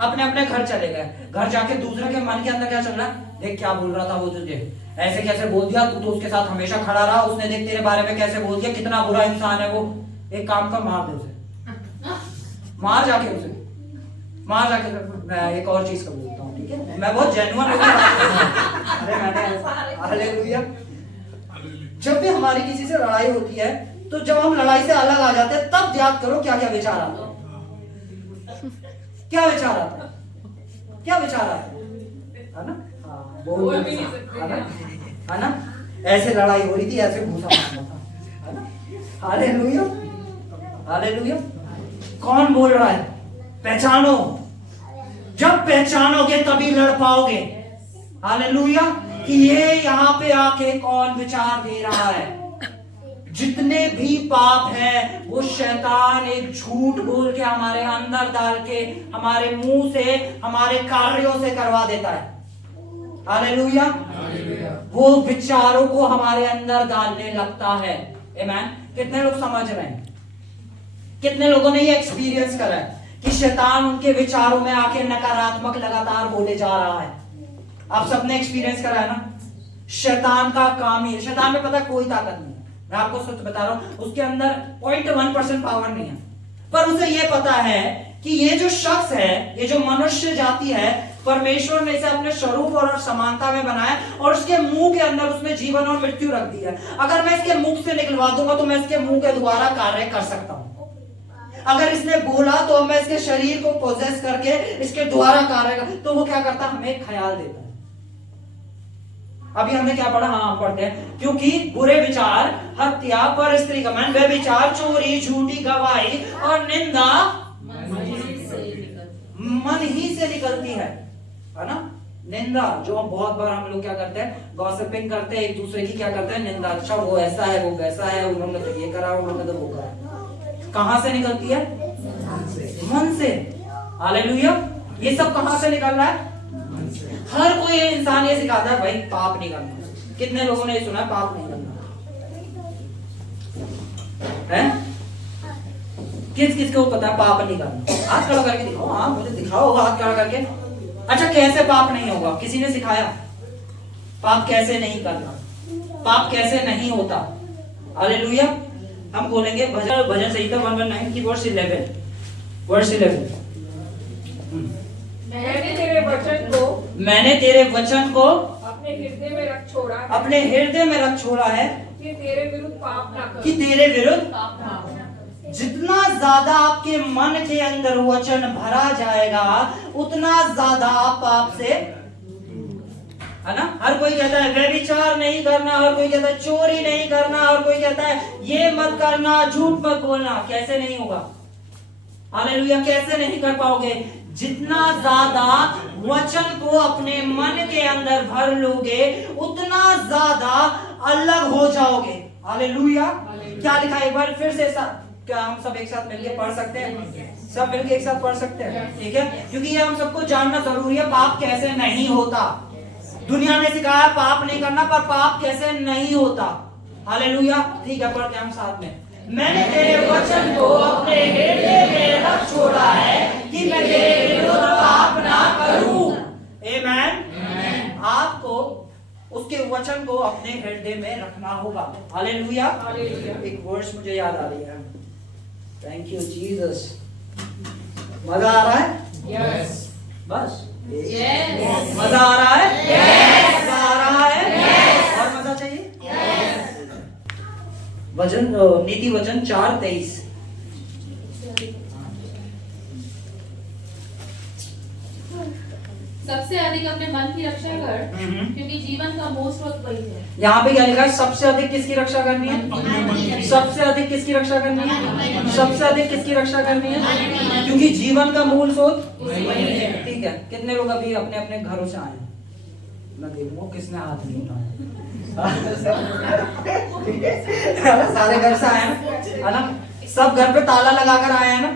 अपने अपने घर चले गए। घर जाके दूसरे के मन के अंदर क्या चल रहा है? देख क्या बोल रहा था वो तुझे, ऐसे कैसे बोल दिया, तू तो उसके साथ हमेशा खड़ा रहा, उसने देख तेरे बारे में कैसे बोल दिया, कितना बुरा इंसान है वो। एक काम कर, मार दे उसे, मार जाके उसे, मार जाके। मैं एक और चीज का बोलता हूँ, ठीक है, मैं बहुत जेन्युइन होकर बात कर रहा हूं। हालेलुया। जब भी हमारी किसी से लड़ाई होती है तो जब हम लड़ाई से अलग आ जाते हैं तब याद करो क्या क्या विचार आता है, क्या विचार आता है, क्या विचार आता है ना? हाँ, बोल भी नहीं सकते, है ना, ऐसे लड़ाई हो रही थी, ऐसे घूसा मारना था, है ना। Hallelujah, hallelujah. कौन बोल रहा है? पहचानो, जब पहचानोगे तभी लड़ पाओगे। हालेलुया। कि ये यहाँ पे आके कौन विचार दे रहा है। जितने भी पाप है वो शैतान एक झूठ बोल के हमारे अंदर डाल के हमारे मुंह से, हमारे कार्यों से करवा देता है। हालेलुया। वो विचारों को हमारे अंदर डालने लगता है। आमीन। कितने लोग समझ रहे हैं? कितने लोगों ने ये एक्सपीरियंस करा है कि शैतान उनके विचारों में आके नकारात्मक लगातार बोले जा रहा है? आप सबने एक्सपीरियंस करा है ना? शैतान का काम ही है। शैतान में पता कोई ताकत नहीं है, मैं आपको सच बता रहा हूं, उसके अंदर 0.1% पावर नहीं है, पर उसे यह पता है कि ये जो शख्स है, ये जो मनुष्य जाति है, परमेश्वर ने इसे अपने स्वरूप और समानता में बनाया और उसके मुंह के अंदर उसने जीवन और मृत्यु रख दी है। अगर मैं इसके मुख से निकलवा दूंगा तो मैं इसके मुंह के द्वारा कार्य कर सकता हूं। अगर इसने बोला तो मैं इसके शरीर को पोजेस करके इसके द्वारा कार्य कर, तो वो क्या करता है, हमें एक ख्याल देता है। अभी हमने क्या पढ़ा, हाँ पढ़ते हैं, क्योंकि बुरे विचार, हत्या, पर स्त्री का मन, व्यभिचार, चोरी, झूठी गवाही और निंदा मन ही से निकलती है ना। निंदा जो बहुत बार हम लोग क्या करते हैं, गॉसिपिंग करते हैं, एक दूसरे की क्या करते हैं, निंदा। अच्छा वो ऐसा है, वो वैसा है, उन्होंने तो ये करा, उन्होंने तो वो करा। कहां से निकलती है, मन से। हालेलुया। ये सब कहां से निकल रहा है, हर कोई इंसान ये सिखाता है भाई पाप नहीं करना। कितने लोगों ने सुना पाप नहीं करना है? किस किस को पता है पाप नहीं करना? हाथ खड़ा करके दिखाओ। हाँ मुझे दिखाओ हाथ खड़ा करके। अच्छा कैसे पाप नहीं होगा, किसी ने सिखाया? पाप कैसे नहीं करना, पाप कैसे नहीं होता? हालेलुया। हम बोलेंगे भजन संहिता 119 की वर्स 11। मैंने तेरे वचन को अपने हृदय में रख छोड़ा है कि तेरे विरुद्ध पाप ना करूं। कि तेरे विरुद्ध पाप ना करूं। जितना ज्यादा आपके मन के अंदर वचन भरा जाएगा उतना ज्यादा आप पाप से, है ना। हर कोई कहता है व्यभिचार नहीं करना, हर कोई कहता है चोरी नहीं करना, हर कोई कहता है ये मत करना, झूठ मत बोलना। कैसे नहीं होगा? हालेलुया। कैसे नहीं कर पाओगे? जितना ज्यादा वचन को अपने मन के अंदर भर लोगे उतना ज्यादा अलग हो जाओगे। हालेलुया। क्या लिखा है एक बार फिर से क्या हम सब एक साथ मिलकर पढ़ सकते हैं? सब मिलकर एक साथ पढ़ सकते हैं, ठीक है? क्योंकि ये हम सबको जानना जरूरी है, पाप कैसे नहीं होता। दुनिया ने सिखाया पाप नहीं करना, पर पाप कैसे नहीं होता। हालेलुया। ठीक है, पढ़ते हम साथ में। मैंने तेरे वचन को अपने हृदय में रख छोड़ा है कि मैं तेरे विरुद्ध पाप ना करूं। आमेन। आपको उसके वचन को अपने हृदय में रखना होगा। हालेलुया। एक वर्स मुझे याद आ रही है। Thank you Jesus. मजा आ रहा है? यस। बस Yes. मजा आ रहा है? Yes. मजा आ रहा है? Yes. और मजा चाहिए? Yes. वचन नीति वचन 4:23। सबसे अधिक अपने मन की रक्षा कर, क्योंकि जीवन का मूल स्रोत वही है। यहाँ पे क्या लिखा है? सबसे अधिक किसकी रक्षा करनी है? सबसे अधिक किसकी रक्षा करनी है? सबसे अधिक किसकी रक्षा करनी है? क्योंकि जीवन का मूल स्रोत ठीक है। कितने लोग अभी अपने अपने घरों से आए? मैं देखूंगा किसने हाथ नहीं उठाया। सारे घर से आए है ना? सब घर पे ताला लगाकर आए हैं ना?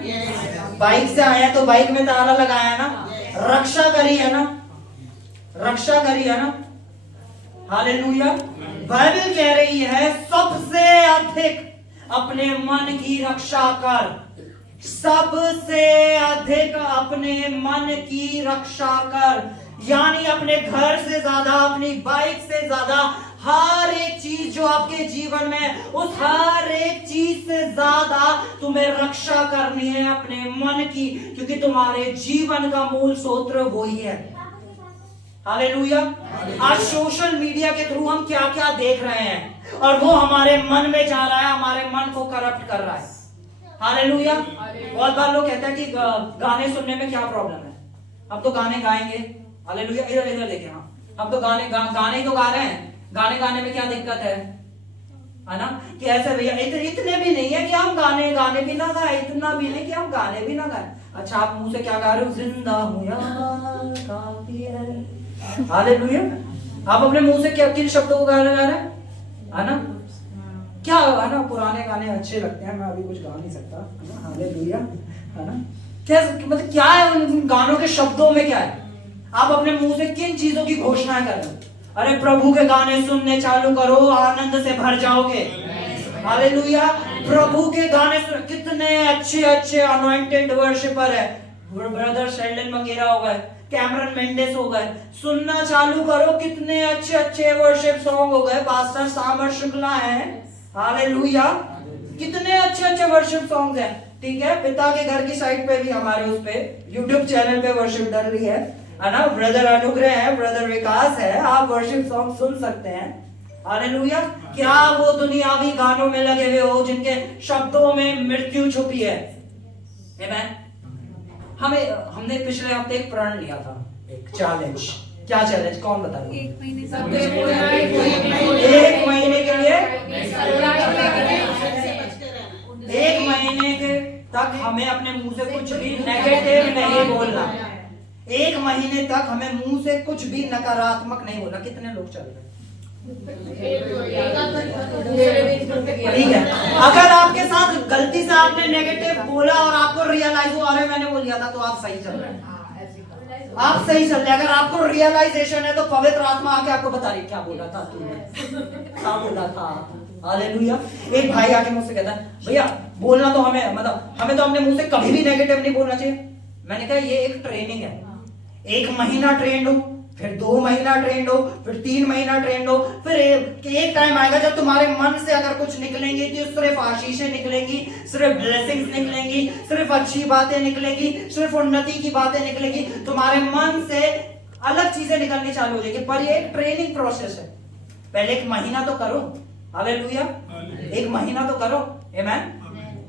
बाइक से आए हैं तो बाइक में ताला लगाया है ना? रक्षा करी है ना? रक्षा करी है ना? हालेलुया। बाइबल कह रही है सबसे अधिक अपने मन की रक्षा कर। सबसे अधिक अपने मन की रक्षा कर, यानी अपने घर से ज्यादा, अपनी बाइक से ज्यादा, हर एक चीज जो आपके जीवन में, उस हर एक चीज से ज्यादा तुम्हें रक्षा करनी है अपने मन की, क्योंकि तुम्हारे जीवन का मूल स्रोत वही है। हालेलुया। आज सोशल मीडिया के थ्रू हम क्या क्या देख रहे हैं और वो हमारे मन में जा रहा है, हमारे मन को करप्ट कर रहा है। हालेलुया। बहुत बार लोग कहते हैं कि गाने सुनने में क्या प्रॉब्लम है, हम तो गाने गाएंगे। हालेलुया। इधर इधर देखें, हम तो गाने ही तो गा रहे हैं, गाने गाने में क्या दिक्कत है ना? कि ऐसे भैया इतने भी नहीं है कि हम गाने भी ना गाए, इतना भी नहीं कि हम गाने भी ना गाए। अच्छा आप मुंह से क्या गा रहे हो? जिंदा हूं यार काफी है। हालेलुया। आप अपने मुंह से क्या किन शब्दों को गा रहे हैं, है ना? क्या है ना, पुराने गाने अच्छे लगते हैं, मैं अभी कुछ गा नहीं सकता, हालेलुया, है ना? क्या मतलब क्या है उन गानों के शब्दों में? क्या है? आप अपने मुंह से किन चीजों की घोषणाएं कर रहे हो? अरे प्रभु के गाने सुनने चालू करो, आनंद से भर जाओगे। हालेलुया। प्रभु के गाने सुन, कितने अच्छे अच्छे अनॉइंटेड वर्शिपर है। ब्रदर शेल्डन मंगेरा हो गए, कैमरन मेंडेस हो गए, सुनना चालू करो, कितने अच्छे अच्छे वर्शिप सॉन्ग हो गए। पास्टर सामर शुक्ला है, हालेलुया, कितने अच्छे अच्छे वर्शिप सॉन्ग हैं। ठीक है, पिता के घर की साइट पे भी हमारे उस पे YouTube चैनल पे वर्शिप डल रही है है ना, ब्रदर अनुग्रह है, ब्रदर विकास है, आप वर्शिप सॉन्ग सुन सकते हैं। हालेलुया। क्या वो दुनियावी गानों में लगे हुए हो जिनके शब्दों में मृत्यु छुपी है? आमेन। हमने पिछले हफ्ते एक प्रण लिया था, एक चैलेंज। क्या चैलेंज? कौन बताएगा? 1 महीने के लिए 1 महीने के तक हमें अपने मुंह से कुछ भी नेगेटिव नहीं बोलना। 1 महीने तक हमें मुंह से कुछ भी नकारात्मक नहीं बोलना। कितने लोग चल रहे हैं? ठीक है। अगर आपके साथ गलती से आपने नेगेटिव बोला और आपको रियलाइज हुआ अरे मैंने बोल दिया था, तो आप सही चल रहे हैं, आप सही चल रहे हैं। अगर आपको रियलाइजेशन है तो पवित्र आत्मा आके आपको बता रही क्या बोला था तूने, क्या बोला था। हालेलुया। एक भाई आके मुझसे कहता है भैया बोलना तो हमें, मतलब हमें तो अपने मुंह से कभी भी नेगेटिव नहीं बोलना चाहिए। मैंने कहा ये एक ट्रेनिंग है। 1 महीना ट्रेंड हो, फिर 2 महीना ट्रेंड हो, फिर 3 महीना ट्रेंड हो, फिर एक टाइम आएगा जब तुम्हारे मन से अगर कुछ निकलेंगी तो सिर्फ आशीषें निकलेंगी, सिर्फ ब्लेसिंग्स निकलेंगी, सिर्फ अच्छी बातें निकलेंगी, सिर्फ उन्नति की बातें निकलेंगी। तुम्हारे मन से अलग चीजें निकलनी चालू हो जाएगी। पर ये एक ट्रेनिंग प्रोसेस है। पहले 1 महीना तो करो। हालेलुया। 1 महीना तो करो। आमेन।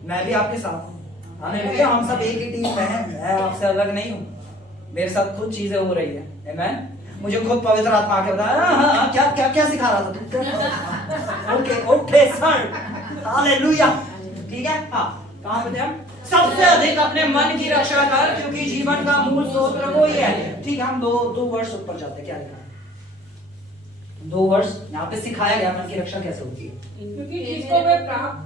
मैं भी आपके साथ हूं। हालेलुया। हम सब एक ही टीम में हैं, मैं आपसे अलग नहीं हूं। मेरे साथ खुद चीजें हो रही है। आमेन। मुझे खुद पवित्र आत्मा आके बताया क्या क्या क्या सिखा रहा था तू? Okay okay sir. हालेलुया। ठीक है। हाँ, कहां पे थे हम? सबसे अधिक अपने मन की रक्षा कर, क्योंकि जीवन का मूल स्रोत वो ही है। ठीक है। हम दो वर्ष ऊपर जाते हैं। क्या लिखा है? 2 वर्ष यहाँ पे सिखाया गया मन की रक्षा कैसे होती है। क्योंकि जिसको वे प्राप्त,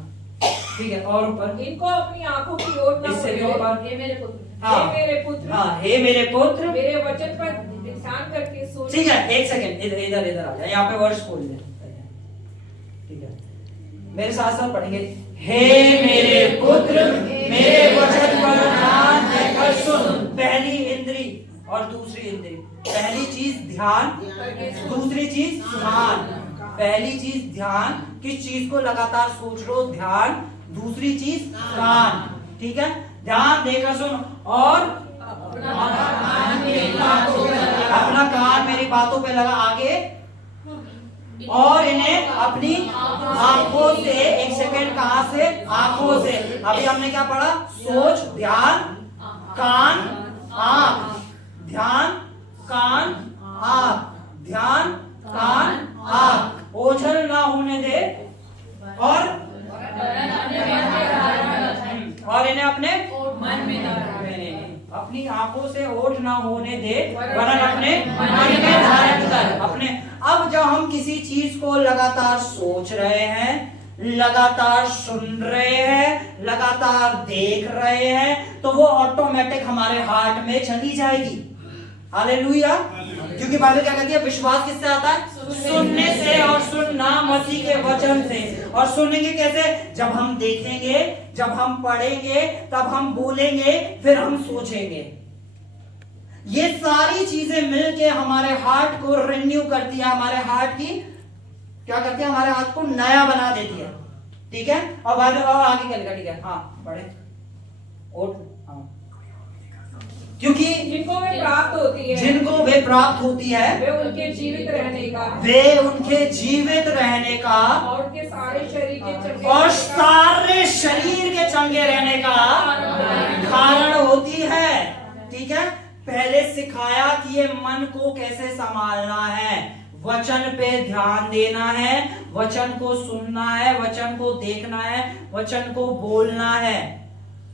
ठीक है। और ऊपर इनको अपनी आंखों की ओर न इससे भी होने दे। ऊपर हे मेरे पुत्र, हाँ, हे मेरे पुत्र, हाँ, हे मेरे पुत्र, मेरे वचन पर ध्यान करके सुन। ठीक है। 1 सेकंड इधर आ जाए, यहाँ पे वर्ष खोल ले। ठीक है, मेरे साथ साथ पढ़ेंगे। हे मेरे पुत्र, मेरे वचन पर ध्यान देकर सुन। पहली इंद्री और दूसरी इंद्री। पहली चीज ध्यान, दूसरी चीज ध्यान। पहली चीज ध्यान, किस चीज को लगातार सोच लो, ध्यान। दूसरी चीज कान। ठीक है। ध्यान देकर सुन और अपना कान मेरी बातों पे लगा। आगे, और इन्हें अपनी आंखों से, 1 सेकंड, कहां से? आंखों से। अभी हमने क्या पढ़ा? सोच, ध्यान, कान, आंख। ध्यान, कान, आंख। ध्यान, कान, आंख। ओझल ना होने दे और इन्हें अपने मन में अपनी आंखों से ओझ ना होने दे, वरन अपने मन में धारण कर। अपने, अब जब हम किसी चीज को लगातार सोच रहे हैं, लगातार सुन रहे हैं, लगातार देख रहे हैं, तो वो ऑटोमेटिक हमारे हार्ट में चली जाएगी। हालेलुया। क्योंकि बाइबल क्या कहती है? विश्वास किससे आता है? सुनने से, और सुनना मसीह के वचन से। और सुनेंगे कैसे? जब हम देखेंगे, जब हम पढ़ेंगे, तब हम बोलेंगे, फिर हम सोचेंगे। ये सारी चीजें मिलके हमारे हार्ट को रिन्यू करती है, हमारे हार्ट की क्या करती है? हमारे हार्ट को नया बना देती है। ठीक है। और आगे क्या लिखा? ठीक है, हाँ पढ़े। और हाँ, क्योंकि जिनको वे प्राप्त होती है, जिनको वे प्राप्त होती है, वे उनके जीवित रहने का, वे उनके जीवित रहने का और उनके सारे शरीर के चंगे, और सारे शरीर के चंगे रहने का कारण होती है। ठीक है। पहले सिखाया कि ये मन को कैसे संभालना है। वचन पे ध्यान देना है, वचन को सुनना है, वचन को देखना है, वचन को बोलना है।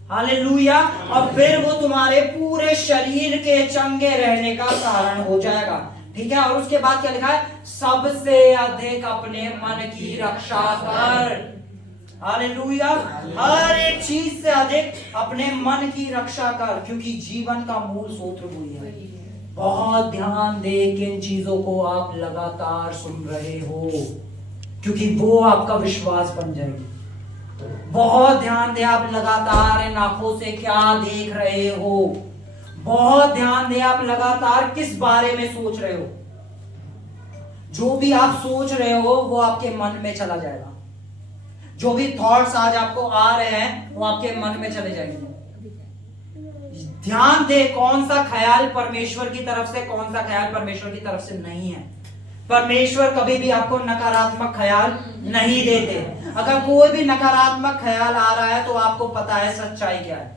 हालेलुया। और फिर वो तुम्हारे पूरे शरीर के चंगे रहने का कारण हो जाएगा। ठीक है। और उसके बाद क्या लिखा है? सबसे अधिक अपने मन की रक्षा कर। हालेलुया। हर एक चीज से अधिक अपने मन की रक्षा कर, क्योंकि जीवन का मूल स्रोत वही है। बहुत ध्यान दे किन चीजों को आप लगातार सुन रहे हो, क्योंकि वो आपका विश्वास बन जाएगी। बहुत ध्यान दे आप लगातार इन आंखों से क्या देख रहे हो। बहुत ध्यान दे आप लगातार किस बारे में सोच रहे हो। जो भी आप सोच रहे हो वो आपके मन में चला जाएगा। जो भी थॉट्स आज आपको आ रहे हैं वो आपके मन में चले जाएंगे। ध्यान दे कौन सा ख्याल परमेश्वर की तरफ से, कौन सा ख्याल परमेश्वर की तरफ से नहीं है। परमेश्वर कभी भी आपको नकारात्मक ख्याल नहीं देते। अगर कोई भी नकारात्मक ख्याल आ रहा है तो आपको पता है सच्चाई क्या है।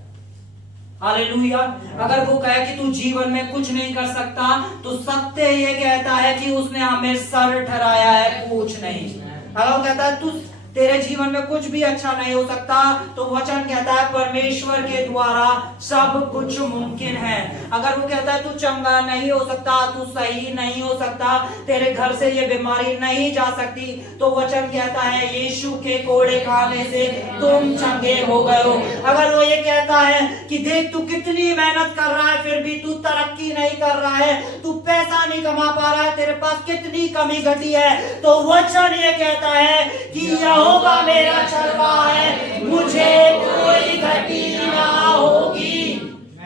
हालेलुया। अगर वो कहे कि तू जीवन में कुछ नहीं कर सकता, तो सत्य ये कहता है कि उसने हमें सर ठहराया है, पूछ नहीं। अगर वो कहता है तू तेरे जीवन में कुछ भी अच्छा नहीं हो सकता, तो वचन कहता है परमेश्वर के द्वारा सब कुछ मुमकिन है। अगर वो कहता है तू चंगा नहीं हो सकता, तू सही नहीं हो सकता, तेरे घर से ये बीमारी नहीं जा सकती, तो वचन कहता है यीशु के कोड़े खाने से तुम चंगे हो गए हो। अगर वो ये कहता है कि देख तू कितनी मेहनत कर रहा है फिर भी तू तरक्की नहीं कर रहा है, तू पैसा नहीं कमा पा रहा है, तेरे पास कितनी कमी घटी है, तो वचन ये कहता है कि यहोवा मेरा चरवाहा है, मुझे कोई घटी ना होगी।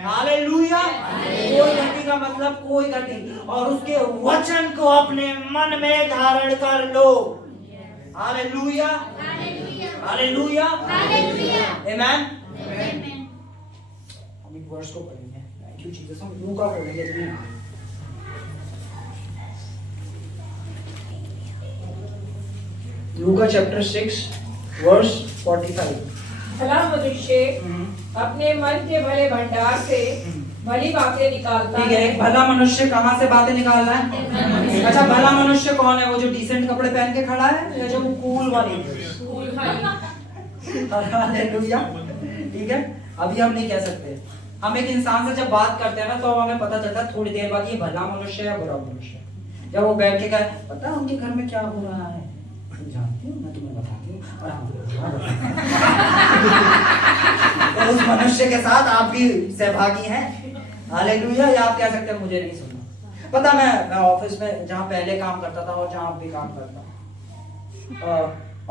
हालेलुया। कोई घटी का मतलब कोई घटी, और उसके वचन को अपने मन में धारण कर लो। हालेलुया, हालेलुया, आमीन। हम एक वर्स को पढ़ेंगे। Thank you Jesus. हम लूका पढ़ेंगे। लूका चैप्टर 6 वर्स 45। भला मनुष्य अपने मन के भले भंडार से भली बातें निकालता ठीक है। भला मनुष्य कहाँ से बातें निकाल रहा है? अच्छा, भला मनुष्य कौन है? वो जो डिसेंट कपड़े पहन के खड़ा है या जो कूल वाली? हालेलुया। ठीक है। अभी हम नहीं कह सकते। हम एक इंसान से जब बात करते हैं ना, तो हमें पता चलता है थोड़ी देर बाद ये भला मनुष्य या बुरा मनुष्य। जब वो बैठ के कहे पता है उनके घर में क्या हो रहा है, तुम जानती हो, मैं तुम्हें बताती हूँ, और तो उस मनुष्य के साथ आप भी सहभागी हैं। हालेलुया। या आप कह सकते हैं मुझे नहीं सुनना। पता मैं ऑफिस में जहाँ पहले काम करता था और जहाँ भी काम करता हूँ,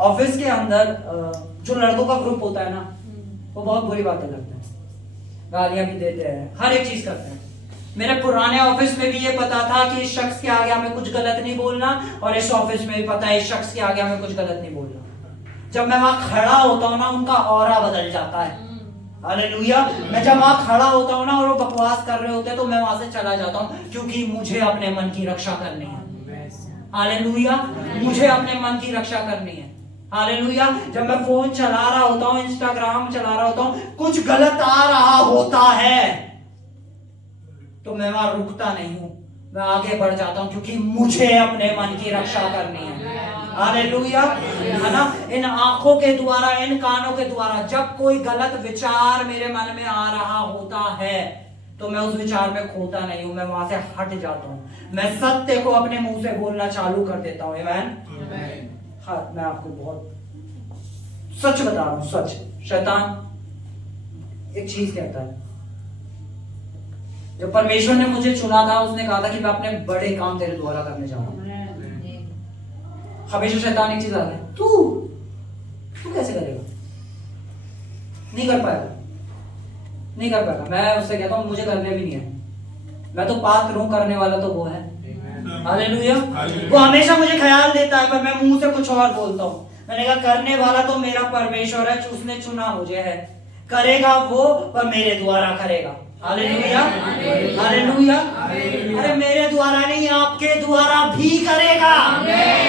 ऑफिस के अंदर जो लड़कों का ग्रुप होता है ना, वो बहुत बुरी बातें करते हैं, गालियां भी देते हैं, हर एक चीज करते हैं। मेरे पुराने ऑफिस में भी ये पता था कि इस शख्स के आगे हमें कुछ गलत नहीं बोलना, और इस ऑफिस में भी पता है इस शख्स के आगे हमें कुछ गलत नहीं बोलना। जब मैं वहां खड़ा होता हूँ ना, उनका ऑरा बदल जाता है। हालेलुया। मैं जब वहां खड़ा होता हूँ ना और वो बकवास कर रहे होते हैं, तो मैं वहां से चला जाता हूँ, क्योंकि मुझे अपने मन की रक्षा करनी है। हालेलुया। मुझे अपने मन की रक्षा करनी है। हालेलुया। जब मैं फोन चला रहा होता हूँ, इंस्टाग्राम चला रहा होता हूँ, कुछ गलत आ रहा होता है, तो मैं वहां रुकता नहीं हूं, मैं आगे बढ़ जाता हूं, क्योंकि मुझे अपने मन की रक्षा करनी है। हालेलुया। है ना। इन आंखों के द्वारा, इन कानों के द्वारा जब कोई गलत विचार मेरे मन में आ रहा होता है, तो मैं उस विचार में खोता नहीं हूं, मैं वहां से हट जाता हूं, मैं सत्य को अपने मुंह से बोलना चालू कर देता हूं। आमीन। हाँ, मैं आपको बहुत सच बता रहा हूं, सच। शैतान एक चीज कहता है, जब परमेश्वर ने मुझे चुना था, उसने कहा था कि मैं अपने बड़े काम तेरे द्वारा करने जा रहा हूं। हमेशा शैतान एक चीज आता है, तू कैसे करेगा, नहीं कर पाएगा, नहीं कर पाएगा। मैं उससे कहता हूं मुझे करने भी नहीं है, मैं तो पात्र हूं, करने वाला तो वो है। हालेलुया। वो हमेशा मुझे ख्याल देता है, पर मैं मुंह से कुछ और बोलता हूं। मैंने कहा करने वाला तो मेरा परमेश्वर है, उसने चुना मुझे है, करेगा वो, पर मेरे द्वारा करेगा। Hallelujah, hallelujah. अरे मेरे द्वारा नहीं, आपके द्वारा भी करेगा।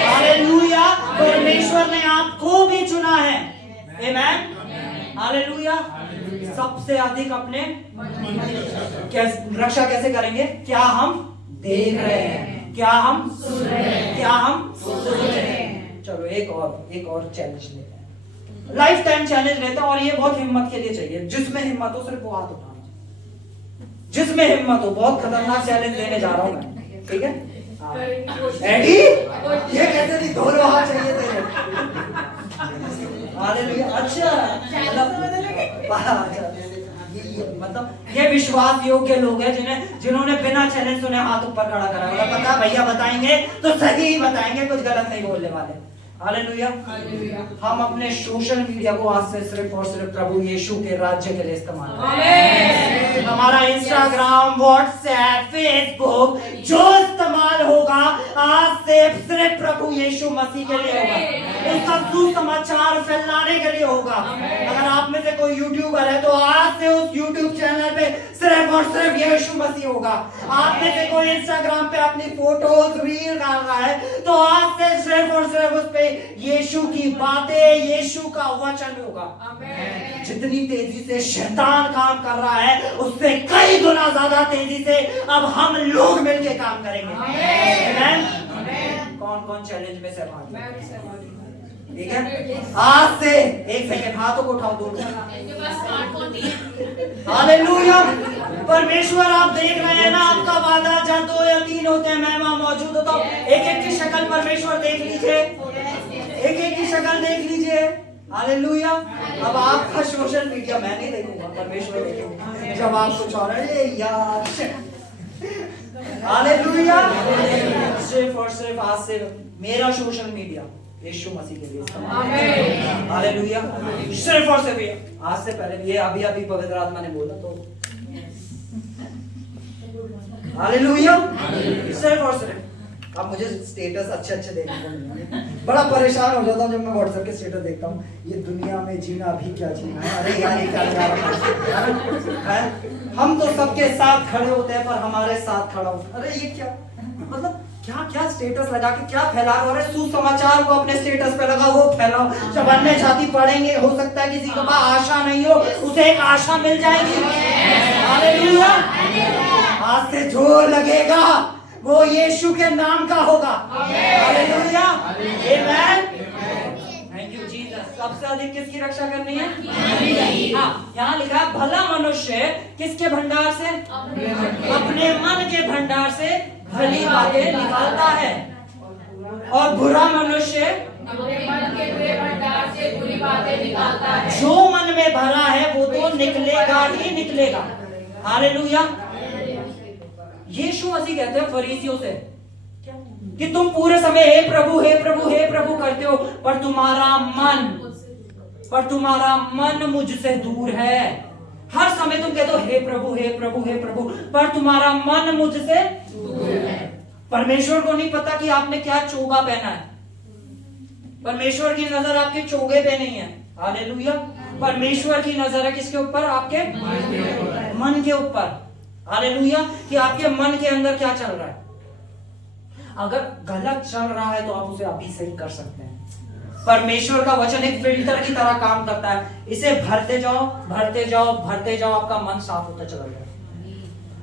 हालेलुया। परमेश्वर ने आपको भी चुना है। आमीन। हालेलुया। सबसे अधिक अपने रक्षा कैसे करेंगे? क्या हम देख रहे हैं, क्या हम सुन रहे हैं, क्या हम सोच रहे हैं। चलो एक और चैलेंज लेते हैं, लाइफ टाइम चैलेंज लेते हैं, और ये बहुत हिम्मत के लिए चाहिए। जिसमें हिम्मत हो सिर्फ वो हाथ उठाना, जिसमें हिम्मत हो। बहुत खतरनाक चैलेंज लेने जा रहा हूं मैं, ठीक है? रेडी? ये कैसे नहीं, दोनों हाथ चाहिए तेरे। हालेलुया। अच्छा, मतलब ये विश्वास योग्य लोग हैं जिन्होंने बिना चैलेंज सुने हाथ ऊपर खड़ा करा। पता भैया बताएंगे तो सही ही बताएंगे, कुछ गलत नहीं बोलने वाले। हालेलुया। हम अपने सोशल मीडिया को आज से सिर्फ और सिर्फ प्रभु यीशु के राज्य के लिए इस्तेमाल करें। हमारा इंस्टाग्राम, व्हाट्सएप, फेसबुक जो इस्तेमाल होगा आज से सिर्फ प्रभु यीशु मसीह के लिए होगा। उसका सुसमाचार फैलाने के लिए होगा। अगर आप में से कोई यूट्यूबर है तो आज से उस यूट्यूब चैनल पे सिर्फ और सिर्फ यीशु मसीह होगा। आप में से कोई इंस्टाग्राम पे अपनी फोटोज रील डाल रहा है तो आज से सिर्फ और सिर्फ उस पे यीशु की बातें, यीशु का वचन होगा। जितनी तेजी से शैतान काम कर रहा है उससे कई गुना ज्यादा तेजी से अब हम लोग मिलके काम करेंगे। कौन कौन चैलेंज में सहभागी है? ठीक है, आज से एक सेकंड हाथों को उठाओ दोनों। इनके पास स्मार्टफोन नहीं है। हालेलुया। परमेश्वर आप देख रहे हैं ना, आपका वादा जहाँ 2 या 3 होते हैं मैं वहां मौजूद होता हूँ। एक एक की शक्ल परमेश्वर देख लीजिए, एक एक की शक्ल देख लीजिए। हालेलुया। अब आपका सोशल मीडिया मैं नहीं देखूंगा, परमेश्वर देखेंगे। जब आप कुछ और अरे यार, हालेलुया। सिर्फ और सिर्फ आज से मेरा सोशल मीडिया यीशु मसीह के लिए इस्तेमाल। हालेलुया। सिर्फ और सिर्फ आज से पहले ये अभी अभी पवित्र आत्मा ने बोला तो हालेलुया। सिर्फ और सिर्फ अब मुझे स्टेटस अच्छे अच्छे देखने को मिलते हैं। बड़ा परेशान हो जाता हूँ जब मैं व्हाट्सएप के स्टेटस देखता हूँ। ये दुनिया में जीना भी क्या जीना है, अरे यार ये क्या है। हम तो सबके साथ खड़े होते हैं पर हमारे साथ खड़ा होता, अरे ये क्या मतलब क्या क्या स्टेटस लगा के क्या फैला रहे हो। अरे सुसमाचार को अपने स्टेटस पे लगा वो फैलाओ। जब अन्य जाति पढ़ेंगे हो सकता है किसी के पास आशा नहीं हो, उसे एक आशा मिल जाएगी। हालेलुया। आज से जो लगेगा वो यीशु के नाम का होगा। Hallelujah. Amen. Thank you Jesus. सबसे अधिक किसकी रक्षा करनी है? हाँ, यहाँ लिखा भला मनुष्य किसके भंडार से? अपने मन के भंडार से भली बातें निकालता है और बुरा मनुष्य अपने मन के बुरे भंडार से बुरी बातें निकालता है। जो मन में भरा है वो तो निकलेगा ही निकलेगा। हालेलुया। यीशु मसीह कहते हैं फरीसियों से कि तुम पूरे समय हे प्रभु हे प्रभु हे प्रभु करते हो पर तुम्हारा मन मुझसे दूर है। हर समय तुम कहते हो हे प्रभु हे प्रभु हे प्रभु, पर तुम्हारा मन मुझसे दूर है। परमेश्वर को नहीं पता कि आपने क्या चोगा पहना है। परमेश्वर की नजर आपके चोगे पे नहीं है। हालेलुया। परमेश्वर की नजर है किसके ऊपर? आपके मन के ऊपर। हालेलुया। कि आपके मन के अंदर क्या चल रहा है। अगर गलत चल रहा है तो आप उसे अभी सही कर सकते हैं। परमेश्वर का वचन एक फिल्टर की तरह काम करता है। इसे भरते जाओ भरते जाओ भरते जाओ, आपका मन साफ होता चला जाएगा।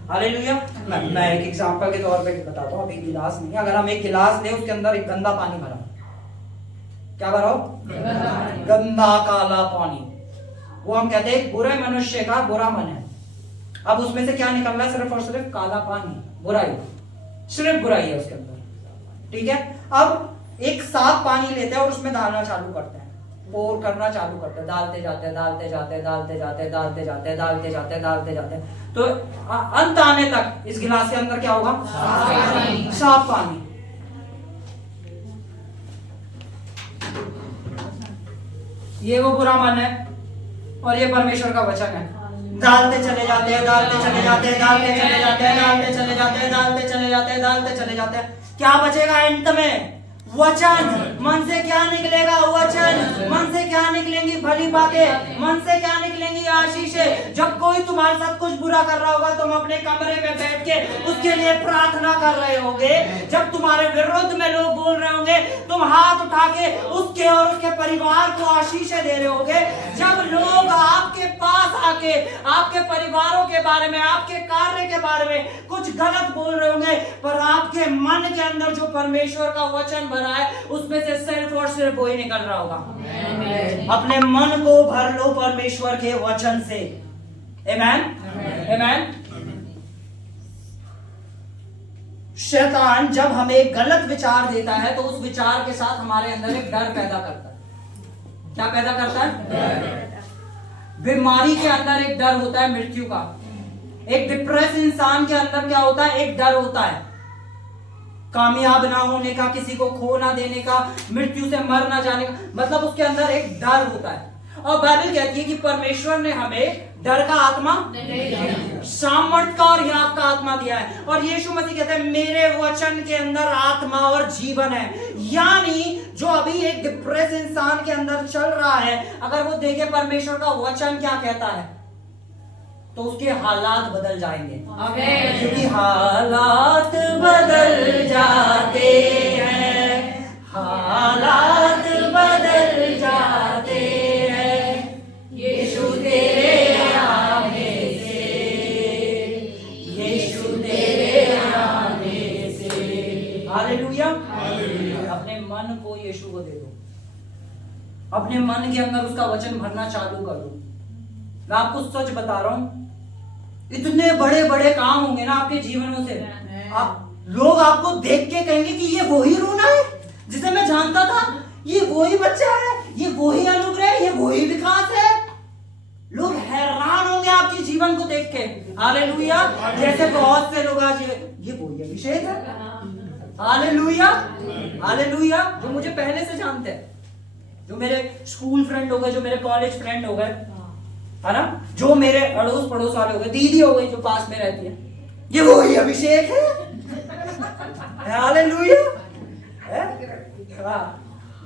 हालेलुया। मैं एक एग्जांपल के तौर पे बताता हूँ। अभी गिलास नहीं, अगर हम एक गिलास लें उसके अंदर एक गंदा पानी भरा, क्या भरा हो? गंदा काला पानी। वो हम कहते हैं बुरे मनुष्य का बुरा मन है। अब उसमें से क्या निकल रहा है? सिर्फ और सिर्फ काला पानी, बुराई, सिर्फ बुराई है उसके अंदर। ठीक है। अब एक साफ पानी लेते हैं और उसमें डालना चालू करते हैं, पोर करना चालू करते हैं, डालते जाते डालते जाते डालते जाते डालते जाते डालते जाते डालते जाते, तो अंत आने तक इस गिलास के अंदर क्या होगा? साफ पानी। ये वो बुरा मन है और ये परमेश्वर का वचन है। डालते चले जाते हैं डालते चले जाते हैं डालते चले जाते हैं डालते चले जाते हैं डालते चले जाते हैं डालते चले जाते हैं। क्या बचेगा अंत में? वचन। मन से क्या निकलेगा? वचन। मन से क्या निकलेंगी? भली बातें। मन से क्या निकलेंगी? आशीषें। जब कोई तुम्हारे साथ कुछ बुरा कर रहा होगा तुम अपने कमरे में बैठ के उसके लिए प्रार्थना कर रहे होगे। जब तुम्हारे विरुद्ध में लोग बोल रहे होंगे तुम हाथ उठा के उसके और उसके परिवार को आशीषें दे रहे होगे। जब लोग आपके पास आके आपके परिवारों के बारे में, आपके कार्य के बारे में कुछ गलत बोल रहे होंगे, पर आपके मन के अंदर जो परमेश्वर का वचन भरा है उसमें से सिर्फ और सिर्फ वही निकल रहा होगा। अपने मन को भर लो परमेश्वर के वचन से। आमेन। आमेन। शैतान जब हमें गलत विचार देता है तो उस विचार के साथ हमारे अंदर एक डर पैदा करता है। क्या पैदा करता है? बीमारी के अंदर एक डर होता है मृत्यु का। एक डिप्रेस इंसान के अंदर क्या होता है? एक डर होता है कामयाब ना होने का, किसी को खो ना देने का, मृत्यु से मर ना जाने का, मतलब उसके अंदर एक डर होता है। और बाइबल कहती है कि परमेश्वर ने हमें डर का आत्मा, सामर्थ का और याद का आत्मा दिया है। और यीशु मसीह कहते हैं मेरे वचन के अंदर आत्मा और जीवन है। यानी जो अभी एक डिप्रेस इंसान के अंदर चल रहा है, अगर वो देखे परमेश्वर का वचन क्या कहता है तो उसके हालात बदल जाएंगे। क्योंकि हालात बदल जाते हैं, हालात बदल जाते हैं, यीशु तेरे आने से, यीशु तेरे आने से। हालेलुया। अपने मन को यीशु को दे दो, अपने मन के अंदर उसका वचन भरना चालू कर दो। मैं आपको सच बता रहा हूं, इतने बड़े बड़े काम होंगे ना आपके जीवन से, लोग आपको देख के कहेंगे कि ये वही रूना है जिसे मैं जानता था, ये वही बच्चा है, ये वही अनुग्रह है, ये वही विकास है। लोग हैरान होंगे आपके जीवन को देख के। हालेलुया। जैसे बहुत से लोग आज ये वही अभिषेक है। Hallelujah, hallelujah. जो मुझे पहले से जानते हैं, जो मेरे स्कूल फ्रेंड हो गए, जो मेरे कॉलेज फ्रेंड हो गए, है ना, जो मेरे अड़ोस पड़ोस वाले हो गए, दीदी हो गई जो पास में रहती है, ये वही अभिषेक है। हालेलुया।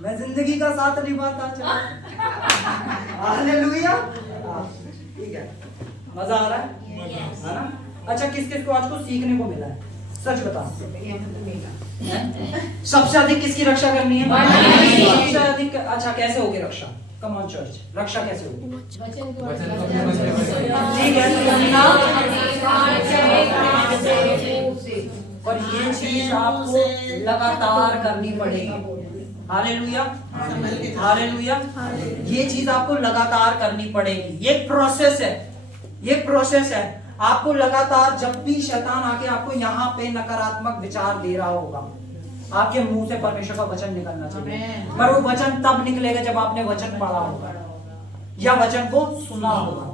मैं जिंदगी का साथ निभाता चला। हालेलुया। ठीक है, मजा आ रहा है ना। अच्छा, किस किस को आज को सीखने को मिला है? सच बता। सबसे अधिक किसकी रक्षा करनी है? सबसे अधिक। अच्छा, कैसे होगी रक्षा? कम ऑन चर्च, रक्षा कैसे होगी? ठीक है, और ये चीज आपको लगातार करनी पड़ेगी। Hallelujah, hallelujah. ये चीज आपको लगातार करनी पड़ेगी। ये प्रोसेस है, ये प्रोसेस है। आपको लगातार, जब भी शैतान आके आपको यहाँ पे नकारात्मक विचार दे रहा होगा, आपके मुंह से परमेश्वर का वचन निकलना चाहिए। पर वो वचन तब निकलेगा जब आपने वचन पढ़ा होगा या वचन को सुना होगा।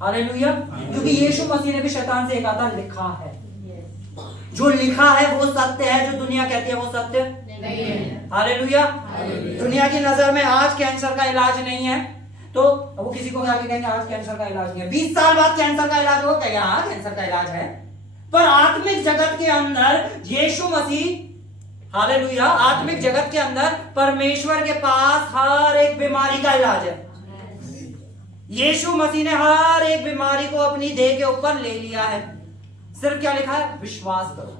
हालेलुया। क्योंकि यीशु मसीह ने भी शैतान से कहा था, लिखा है। जो लिखा है वो सत्य है, जो दुनिया कहती है वो सत्य नहीं है। हालेलुया। दुनिया की नजर में आज कैंसर का इलाज नहीं है, तो वो किसी को आगे कहेंगे आज कैंसर का इलाज नहीं है, 20 साल बाद कैंसर का इलाज होगा, कहेंगे हाँ कैंसर का इलाज है। पर आत्मिक जगत के अंदर यीशु मसीह, हालेलुया, आत्मिक जगत के अंदर परमेश्वर के पास हर एक बीमारी का इलाज है। यीशु मसीह ने हर एक बीमारी को अपनी देह के ऊपर ले लिया है। सिर्फ क्या लिखा है? विश्वास करो।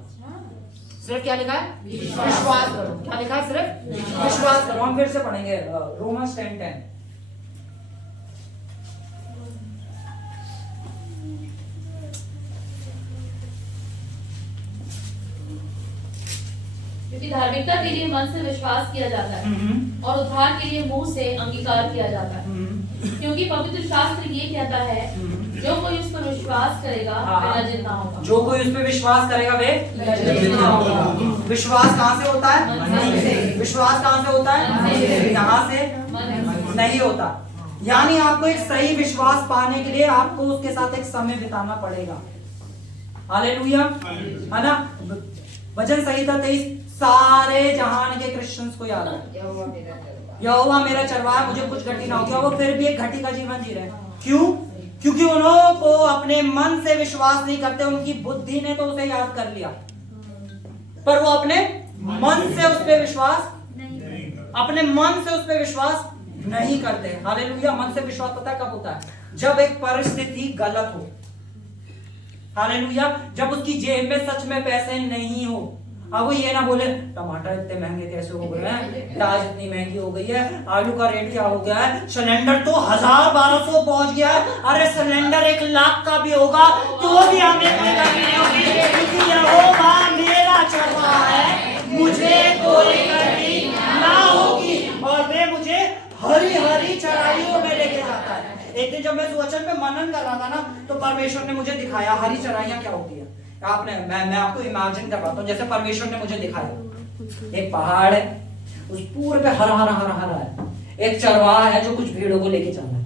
सिर्फ क्या लिखा है? विश्वास करो। क्या लिखा है? सिर्फ विश्वास करो। हम फिर से पढ़ेंगे रोमन्स 10:10। क्योंकि धार्मिकता के लिए मन से विश्वास किया जाता है और उद्धार के लिए मुंह से अंगीकार किया जाता है। क्योंकि पवित्र शास्त्र ये कहता है, जो कोई उस पर विश्वास करेगा वह लज्जित ना होगा। जो कोई उस पर विश्वास करेगा वे लज्जित ना होगा। विश्वास कहाँ से होता है? विश्वास कहाँ से होता है? यहाँ से नहीं होता। यानी आपको एक सही विश्वास पाने के लिए आपको उसके साथ एक समय बिताना पड़ेगा। हालेलुया, है ना। वचन संहिता 23 सारे जहान के क्रिश्चियंस को याद है। यहोवा मेरा चरवाहा, मुझे कुछ घटी ना होगी। वो फिर भी एक घटी का जीवन जी रहे। क्यों? क्योंकि उन्होंने को अपने मन से विश्वास नहीं करते। उनकी बुद्धि ने तो उसे याद कर लिया, पर वो अपने मन से उस पर विश्वास, अपने मन से उस पर विश्वास नहीं करते। हालेलुया। मन से विश्वास पता है कब होता है? जब एक परिस्थिति गलत हो। हालेलुया। जब उसकी जेब में सच में पैसे नहीं हो। अब वो ये ना बोले टमाटर इतने महंगे कैसे हो गए हैं, प्याज इतनी महंगी हो गई है, आलू का रेट क्या हो गया है, सिलेंडर तो 1000-1200 पहुंच गया है। अरे सिलेंडर 1 लाख का भी होगा तो भी हमें कोई कमी नहीं होगी, क्योंकि यहोवा मेरा चरवाहा है, मुझे कोई कमी ना होगी और वे मुझे हरी हरी चराइयों में लेके जाता है। एक दिन जब मैं इस वचन पे मनन कर रहा था ना, तो परमेश्वर ने मुझे दिखाया हरी चराइयां क्या होती है। मैं आपको इमेजिन करवाता हूँ, जैसे परमेश्वर ने मुझे दिखाया एक पहाड़ है, उस पूरे पे हरा हरा हरा हरा है, एक चरवाहा है जो कुछ भेड़ों को लेके चल रहा है।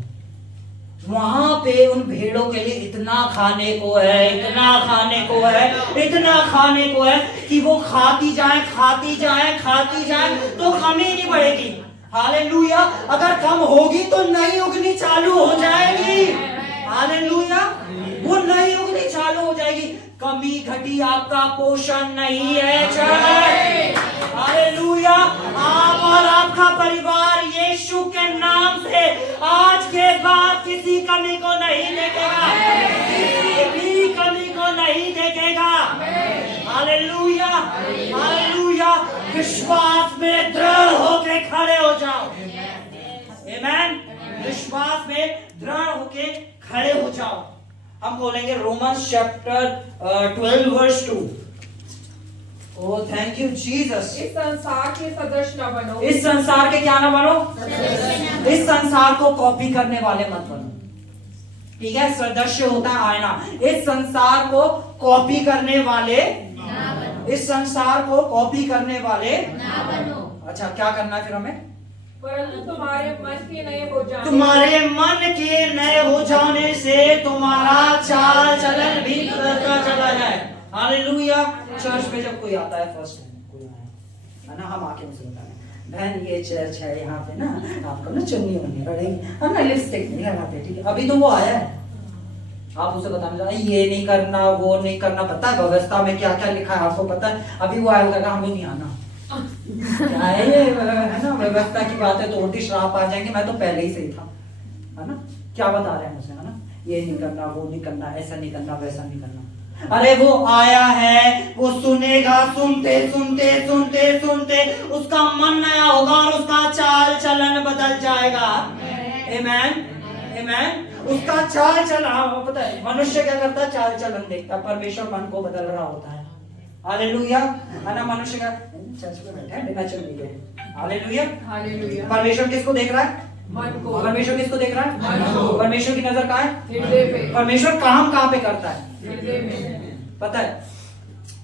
वहां पे उन भेड़ों के लिए इतना खाने को है, इतना खाने को है, इतना खाने को है कि वो खाती जाए खाती जाए खाती जाए तो कमी नहीं बढ़ेगी। हालेलुया। अगर कम होगी तो नई उगनी चालू हो जाएगी। हालेलुया, वो नई उगनी चालू हो जाएगी। कमी घटी आपका पोषण नहीं है चर्च। हालेलुया, आप और आपका परिवार यीशु के नाम से आज के बाद किसी कमी को नहीं देखेगा, किसी भी कमी को नहीं देखेगा। Hallelujah, hallelujah. विश्वास में दृढ़ होके खड़े हो जाओ। आमेन। विश्वास में दृढ़ होके खड़े हो जाओ। हम बोलेंगे Romans chapter 12 verse 2। Oh thank you Jesus. इस संसार के सदस्य न बनो। इस संसार के क्या ना बनो? इस संसार को कॉपी करने वाले मत बनो। ठीक है, सदस्य होता है आईना। इस संसार को कॉपी करने वाले, इस संसार को कॉपी करने वाले ना बनो। अच्छा, क्या करना है फिर हमें? परंतु तुम्हारे मन के नए हो जाने, तुम्हारे मन के नए हो जाने से तुम्हारा चाल चलन भी बदलता चला जाए। हालेलुया। चर्च में जब कोई आता है, फर्स्ट कोई आया है ना, हम आके उसे बताएं, बहन ये चर्च है, यहाँ पे ना आपको ना चुन्नी होनी पड़ेगी, हम ना लिपस्टिक नहीं लगाते, ठीक है। अभी तो वो आया है, आप उसे बताने जा ये नहीं करना, वो नहीं करना, पता है व्यवस्था में क्या क्या लिखा है आपको पता है। अभी वो आएगा, हमें नहीं आना। क्या है ये, है ना, व्यवस्था की बात है तो उल्टी श्राप आ जाएंगे। मैं तो पहले ही सही था, है ना। क्या बता रहे हैं मुझे, है ना, ये नहीं करना, वो नहीं करना, ऐसा नहीं करना, वैसा नहीं करना। अरे वो आया है, वो सुनेगा, सुनते सुनते सुनते सुनते उसका मन नया होगा और उसका चाल चलन बदल जाएगा। आमेन, आमेन। उसका चाल चलन, पता है मनुष्य क्या करता है, चाल चलन देखता, परमेश्वर मन को बदल रहा होता है। हालेलुया, है ना। मनुष्य का चर्च में बैठा है, बिना चलने के। Hallelujah, hallelujah. परमेश्वर किसको देख रहा है? मन को। परमेश्वर किसको देख रहा है? मन को। परमेश्वर की नजर कहाँ है? हृदय पे। परमेश्वर काम कहाँ पे करता है? हृदय में। पता है,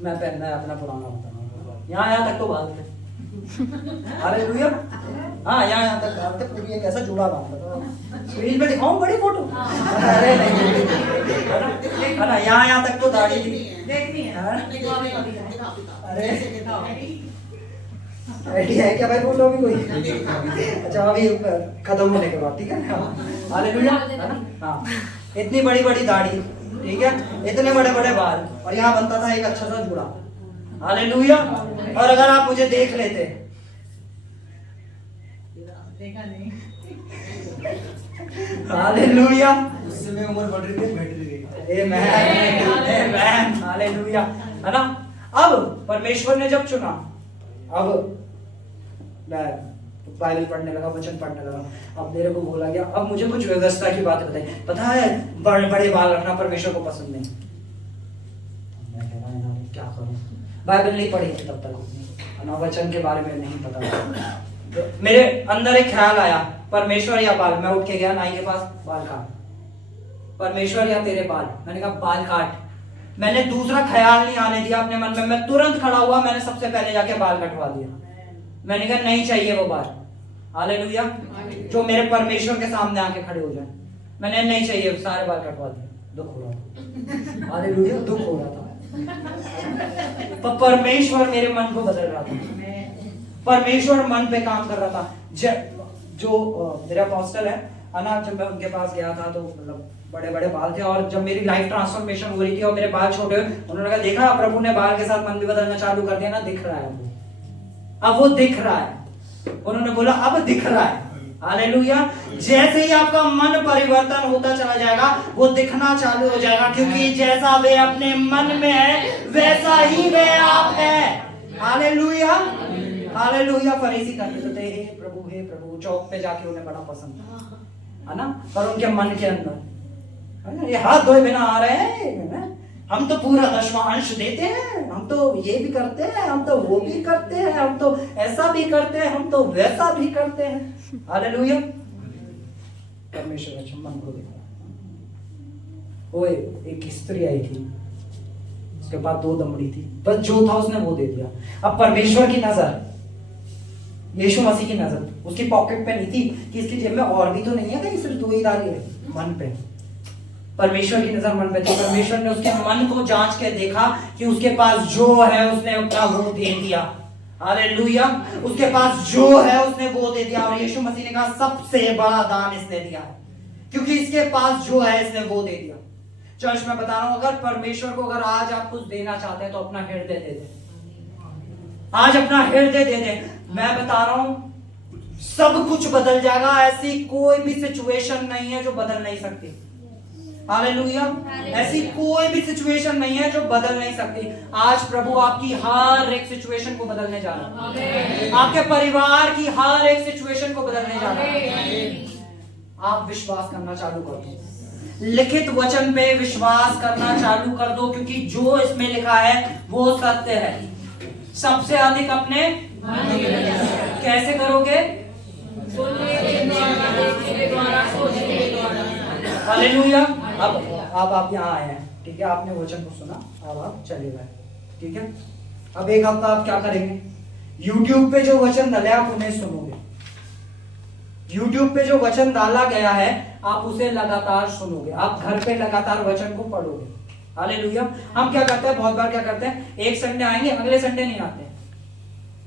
मैं अपना पुराना बताऊँ, यहाँ तक तो बात है। हालेलुया। हाँ, यहाँ तक बात है पूरी, एक ऐसा जुड़ा बात है। स्क्रीन पे दिखाऊं बड़ी फोटो? अरे नहीं, है ना, यहाँ तक तो दाढ़ी थी, देखनी है। अरे आइडिया है क्या भाई, फोटो भी कोई? अच्छा, अभी खत्म होने के बाद, ठीक है। हालेलुया, है ना। हाँ, इतनी बड़ी बड़ी दाढ़ी, ठीक है, इतने बड़े बड़े बाल, और यहाँ बनता था एक अच्छा सा जुड़ा। हालेलुया। और अगर आप मुझे देख लेते, देखा नहीं। हालेलुया, उससे में उम्र बढ़ रही है, घट रही है। आमेन, हालेलुया, है ना। अब परमेश्वर ने जब चुना, अब मैं बाइबल पढ़ने लगा, वचन पढ़ने लगा, अब मेरे को बोला गया, अब मुझे कुछ व्यवस्था की बात बताई। पता है बड़े बड़े बाल रखना परमेश्वर को पसंद नहीं। मैं कह रहा यार क्या करूं, बाइबल नहीं पढ़ी थी तब तक, ना वचन के बारे में नहीं पता। तो मेरे अंदर एक ख्याल आया, परमेश्वर या बाल। मैं उठ के गया नाई के पास, बाल काट, परमेश्वर या तेरे बाल। मैंने कहा बाल काट। मैंने दूसरा ख्याल नहीं आने दिया अपने मन में, मैं तुरंत खड़ा हुआ, मैंने सबसे पहले जाके बाल कटवा दिया। मैंने कहा नहीं चाहिए वो बाल। हालेलुया, जो मेरे परमेश्वर के सामने आके खड़े हो जाए। मैंने नहीं चाहिए, सारे बाल कटवा दिए। दुख हो रहा था, हालेलुया, दुख हो रहा था, पर परमेश्वर मेरे मन को बदल रहा था, परमेश्वर मन पे काम कर रहा था। जो मेरा अपोस्टल है ना, जब मैं उनके पास गया था तो मतलब बड़े बड़े बाल थे, और जब मेरी लाइफ ट्रांसफॉर्मेशन हो रही थी और मेरे बाल छोटे हुए, उन्होंने कहा देखा प्रभु ने बाल के साथ मन भी बदलना चालू कर दिया ना, दिख रहा है अब वो दिख रहा है। उन्होंने बोला अब दिख रहा है। हालेलुया। जैसे ही आपका मन परिवर्तन होता चला जाएगा, वो दिखना चालू हो जाएगा, क्योंकि जैसा वे अपने मन में है वैसा ही वे आप है। Hallelujah, hallelujah. फरीसी करते थे हे प्रभु, चौक पे जाके उन्हें बड़ा पसंद था, है ना, पर उनके मन के अंदर, है ना, ये हाथ धोए बिना आ रहे हैं, हम तो पूरा दशमांश देते हैं, हम तो ये भी करते हैं, हम तो वो भी करते हैं, हम तो ऐसा भी करते हैं, हम तो वैसा भी करते हैं। हालेलुया। परमेश्वर अच्छा मन को देखा। वो एक स्त्री आई थी, उसके पास 2 दमड़ी थी, बस जो था उसने वो दे दिया। अब परमेश्वर की नजर, यीशु मसीह की नजर उसकी पॉकेट पे नहीं थी कि इसकी जेब में और भी तो नहीं है, कहीं सिर्फ 2 ही डाली है, मन पे। परमेश्वर की नजर मन पे थी। परमेश्वर ने उसके मन को जांच के देखा कि उसके पास जो है उसने अपना वो दे दिया। हालेलुया। उसके पास जो है उसने वो दे दिया, और यीशु मसीह ने कहा सबसे बड़ा दान इसने दिया है, क्योंकि इसके पास जो है इसने वो दे दिया। चर्च में बता रहा हूं, अगर परमेश्वर को अगर आज आप कुछ देना चाहते हैं तो अपना हृदय दे दें, आज अपना हृदय दे दें। मैं बता रहा हूं सब कुछ बदल जाएगा। ऐसी कोई भी सिचुएशन नहीं है जो बदल नहीं सकती। हालेलुया। ऐसी कोई भी सिचुएशन नहीं है जो बदल नहीं सकती। आज प्रभु आपकी हर एक सिचुएशन को बदलने जा रहा है, आपके परिवार की हर एक सिचुएशन को बदलने जा रहा है। आप विश्वास करना चालू कर दो, लिखित वचन पे विश्वास करना चालू कर दो, क्योंकि जो इसमें लिखा है वो सत्य है। सबसे अधिक अपने कैसे करोगे? सुनने के द्वारा, देखने के द्वारा, सोचने के द्वारा। हालेलुया। अब आप यहाँ आए हैं, ठीक है, आपने वचन को सुना, अब आप चले गए, ठीक है। अब एक हफ्ता आप क्या करेंगे? YouTube पे जो वचन डाले आप उन्हें सुनोगे। YouTube पे जो वचन डाला गया है आप उसे लगातार सुनोगे, आप घर पे लगातार वचन को पढ़ोगे। हालेलुया। हम क्या करते हैं, बहुत बार क्या करते हैं, एक संडे आएंगे, अगले संडे नहीं आते,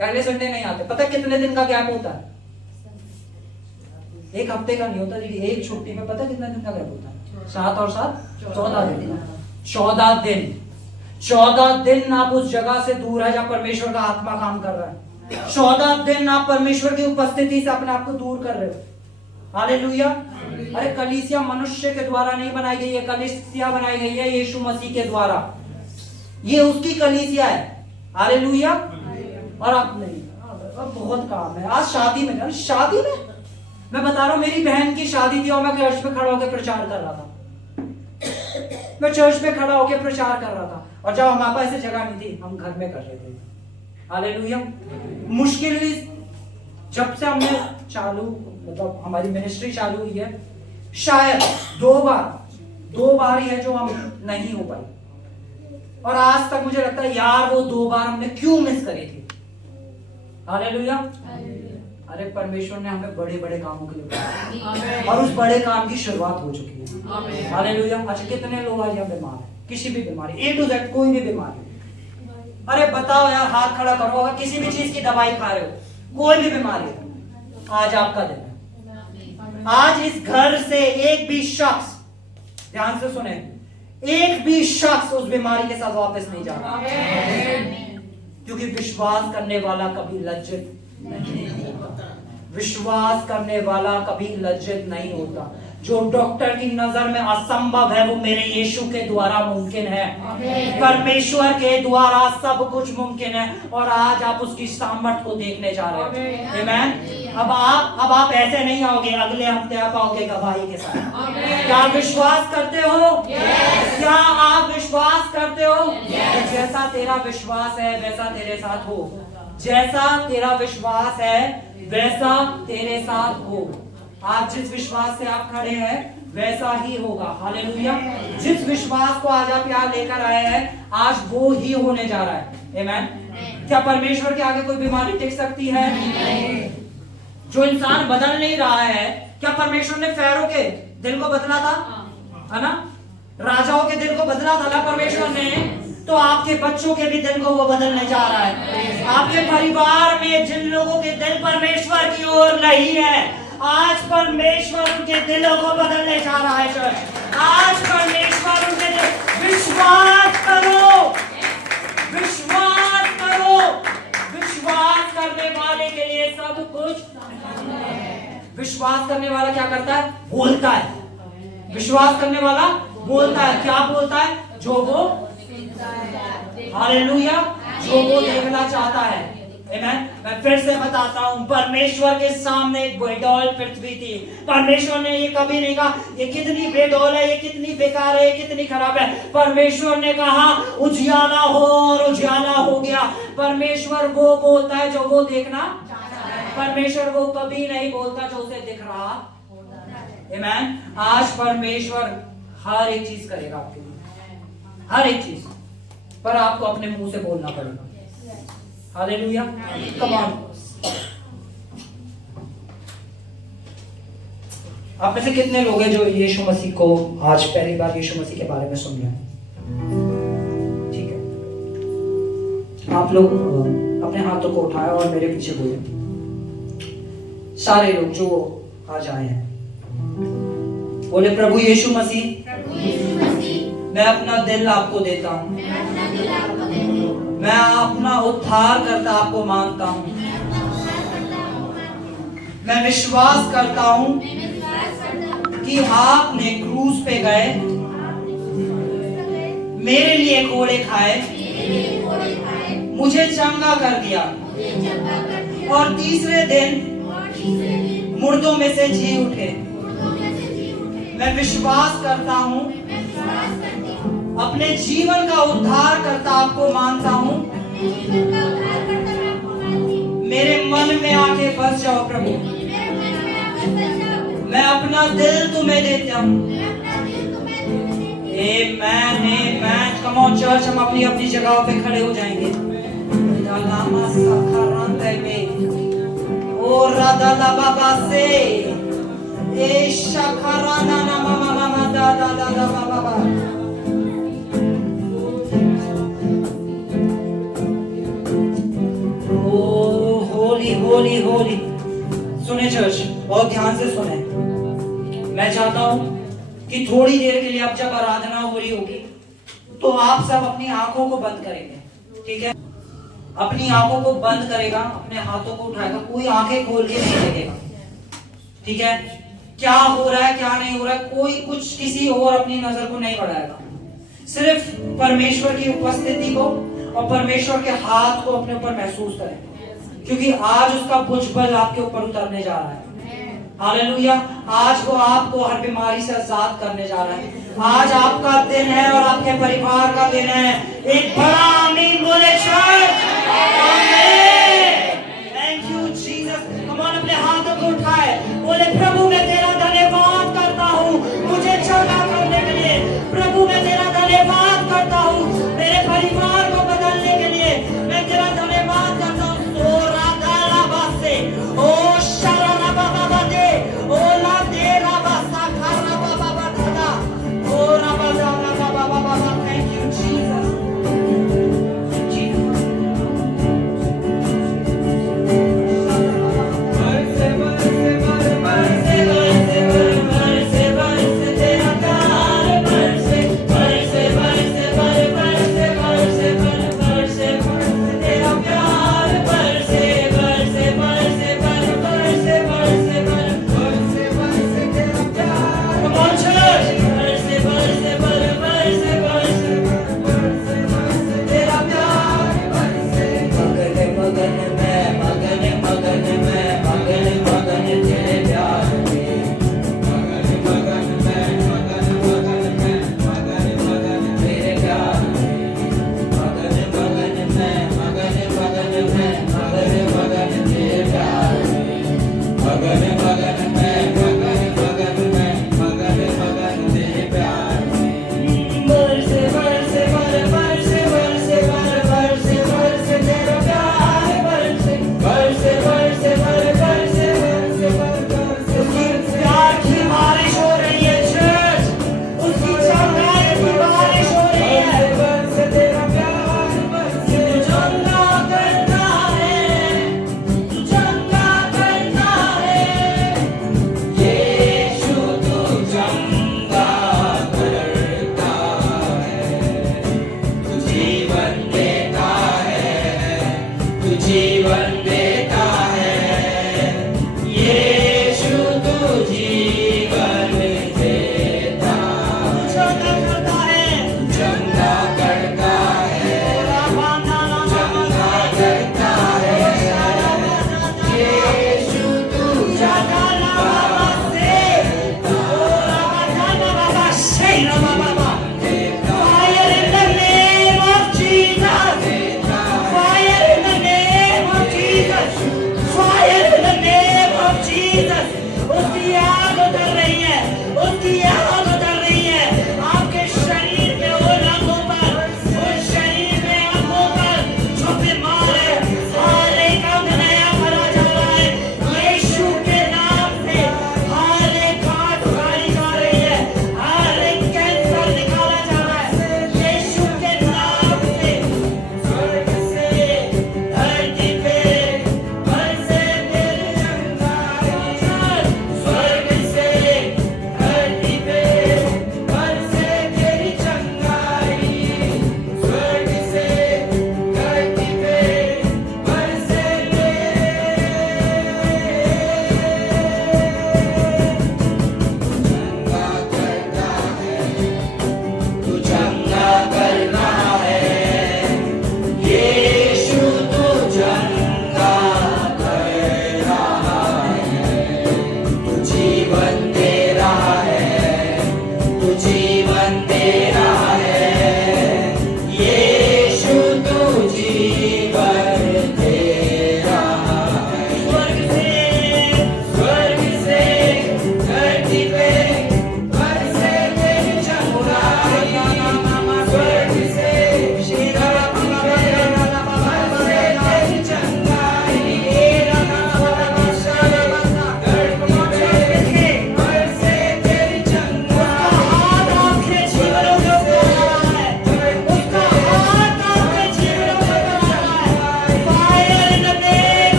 अगले संडे नहीं आते। पता कितने दिन का गैप होता है? एक हफ्ते का नहीं होता दीदी, एक छुट्टी में पता कितना दिन का गैप होता है? 7 और 7 14 दिन। 14 दिन, 14 दिन आप उस जगह से दूर है जहां परमेश्वर का आत्मा काम कर रहा है। 14 दिन आप परमेश्वर की उपस्थिति से अपने आप को दूर कर रहे हो। हालेलुया। अरे कलीसिया मनुष्य के द्वारा नहीं बनाई गई है, कलीसिया बनाई गई है यीशु मसीह के द्वारा। ये उसकी कलीसिया है। हालेलुया। और आप नहीं, अब बहुत काम है। आज शादी में, शादी में मैं बता रहा हूं, मेरी बहन की शादी थी और मैं चर्च में खड़ा होकर प्रचार कर रहा था। मैं चर्च में खड़ा होकर प्रचार कर रहा था, और जब हमारे पास ऐसी जगह नहीं थी हम घर में कर रहे थे। हालेलुया। मुश्किल जब से हमने चालू, मतलब हमारी मिनिस्ट्री चालू हुई है, शायद 2 बार ही है जो हम नहीं हो पाई। और आज तक मुझे लगता है यार वो 2 बार हमने क्यों मिस करी थी। हालेलुया। अरे परमेश्वर ने हमें बड़े बड़े कामों के लिए बुलाया, और उस बड़े काम की शुरुआत हो चुकी है। हालेलुया। अच्छा कितने लोग आज यहाँ बीमार हैं, किसी भी बीमारी, A to Z कोई भी बीमारी। अरे बताओ यार, हाथ खड़ा करो, अगर किसी भी चीज की दवाई खा रहे हो, कोई भी बीमारी है, आज आपका दिन है। आज इस घर से एक भी शख्स, ध्यान से सुने, एक भी शख्स उस बीमारी के साथ वापस नहीं जा रहा, क्योंकि विश्वास करने वाला कभी लज्जित नहीं होता। विश्वास करने वाला कभी लज्जित नहीं होता। जो डॉक्टर की नजर में असंभव है वो मेरे यीशु के द्वारा मुमकिन है। परमेश्वर के द्वारा सब कुछ मुमकिन है, और आज आप उसकी सामर्थ्य को देखने जा रहे हैं। आमीन। अब आप ऐसे नहीं आओगे, अगले हफ्ते आप आओगे गवाही के साथ। क्या विश्वास करते हो? क्या आप विश्वास करते हो? जैसा तेरा विश्वास है वैसा तेरे साथ हो, जैसा तेरा विश्वास है वैसा तेरे साथ हो। आज जिस विश्वास से आप खड़े हैं वैसा ही होगा। हालेलुया। जिस विश्वास को आज आप यहाँ लेकर आए हैं आज वो ही होने जा रहा है। आमीन। क्या परमेश्वर के आगे कोई बीमारी टिक सकती है? जो इंसान बदल नहीं रहा है, क्या परमेश्वर ने फैरो के दिल को बदला था? है ना, राजाओं के दिल को बदला था ना परमेश्वर ने, तो आपके बच्चों के भी दिल को वो बदलने जा रहा है। आपके परिवार में जिन लोगों के दिल परमेश्वर की ओर नहीं है, आज परमेश्वर उनके दिलों को बदलने जा रहा है। चर्च, आज परमेश्वर उनके दिल, विश्वास करो, विश्वास करो। विश्वास करने वाले के लिए सब कुछ। विश्वास करने वाला क्या करता है? बोलता है। विश्वास करने वाला बोलता है। क्या बोलता है? जो वो, हालेलुया, जो वो देखना चाहता है। मैं फिर से बताता हूं, परमेश्वर के सामने एक बेडौल पृथ्वी थी। परमेश्वर ने ये कभी नहीं कहा ये कितनी बेडौल है, ये कितनी बेकार है, ये कितनी खराब है। परमेश्वर ने कहा उजियाला हो, और उजियाला हो गया। परमेश्वर वो बोलता है जो वो देखना। परमेश्वर वो कभी नहीं बोलता जो उसे दिख रहा। आमीन। आज परमेश्वर हर एक चीज करेगा आपके लिए, हर एक चीज, पर आपको अपने मुंह से बोलना पड़ेगा। हालेलुया। Come on. आप में से कितने लोग हैं जो यीशु मसीह को आज पहली बार यीशु मसीह के बारे में सुन रहे हैं? ठीक है, आप लोग अपने हाथों को उठाया और मेरे पीछे बोले, सारे लोग जो आज आए हैं, बोले प्रभु यीशु मसीह, मैं अपना दिल आपको देता हूँ, मैं अपना उद्धार करता आपको मानता हूँ, मैं विश्वास करता हूँ कि आपने क्रूस पे गए, मेरे लिए कोड़े खाए, मुझे चंगा कर दिया और तीसरे दिन मुर्दों में से जी उठे। मैं विश्वास करता हूँ, अपने जीवन का उद्धार करता आपको मानता हूँ, मेरे मन में आके बस जाओ प्रभु, मैं अपना दिल तुम्हें देता हूँ। आमेन, आमेन। कम ऑन चर्च, हम अपनी अपनी जगहों पे खड़े हो जाएंगे। ओ राधा बाबा से ए शखराना ना मामा मामा दादा दादा बाबा। ओ होली होली होली। सुने चर्च, बहुत ध्यान से सुने। मैं चाहता हूं कि थोड़ी देर के लिए अब जब आराधना हो रही होगी तो आप सब अपनी आंखों को बंद करेंगे, ठीक है? अपनी आंखों को बंद करेगा, अपने हाथों को उठाएगा, कोई आंखें खोल के नहीं देखेगा, ठीक है? क्या हो रहा है क्या नहीं हो रहा है, कोई कुछ किसी और अपनी नजर को नहीं बढ़ाएगा, सिर्फ परमेश्वर की उपस्थिति को और परमेश्वर के हाथ को अपने ऊपर महसूस करें, क्योंकि आज उसका भुजबल आपके ऊपर उतरने जा रहा है। हालेलुया। आज वो आपको हर बीमारी से आजाद करने जा रहा है। आज आपका दिन है और आपके परिवार का दिन है। एक बड़ा आमीन बोले church. Thank you Jesus. Come on, अपने हाथों को उठाए, बोले प्रभु मैं तेरा धन्यवाद करता हूँ मुझे चंगा करने के लिए। प्रभु मैं तेरा धन्यवाद करता हूँ मेरे परिवार को बदलने के लिए। मैं तेरा धन्यवाद करता हूँ। ओ राधा लाबा से, ओ शरणा बाबा दे, ओ ला दे राबा साखा बाबा दादा, ओ राबा दादा बाबा बाबा। Thank you Jesus. बरसे बरसे बरसे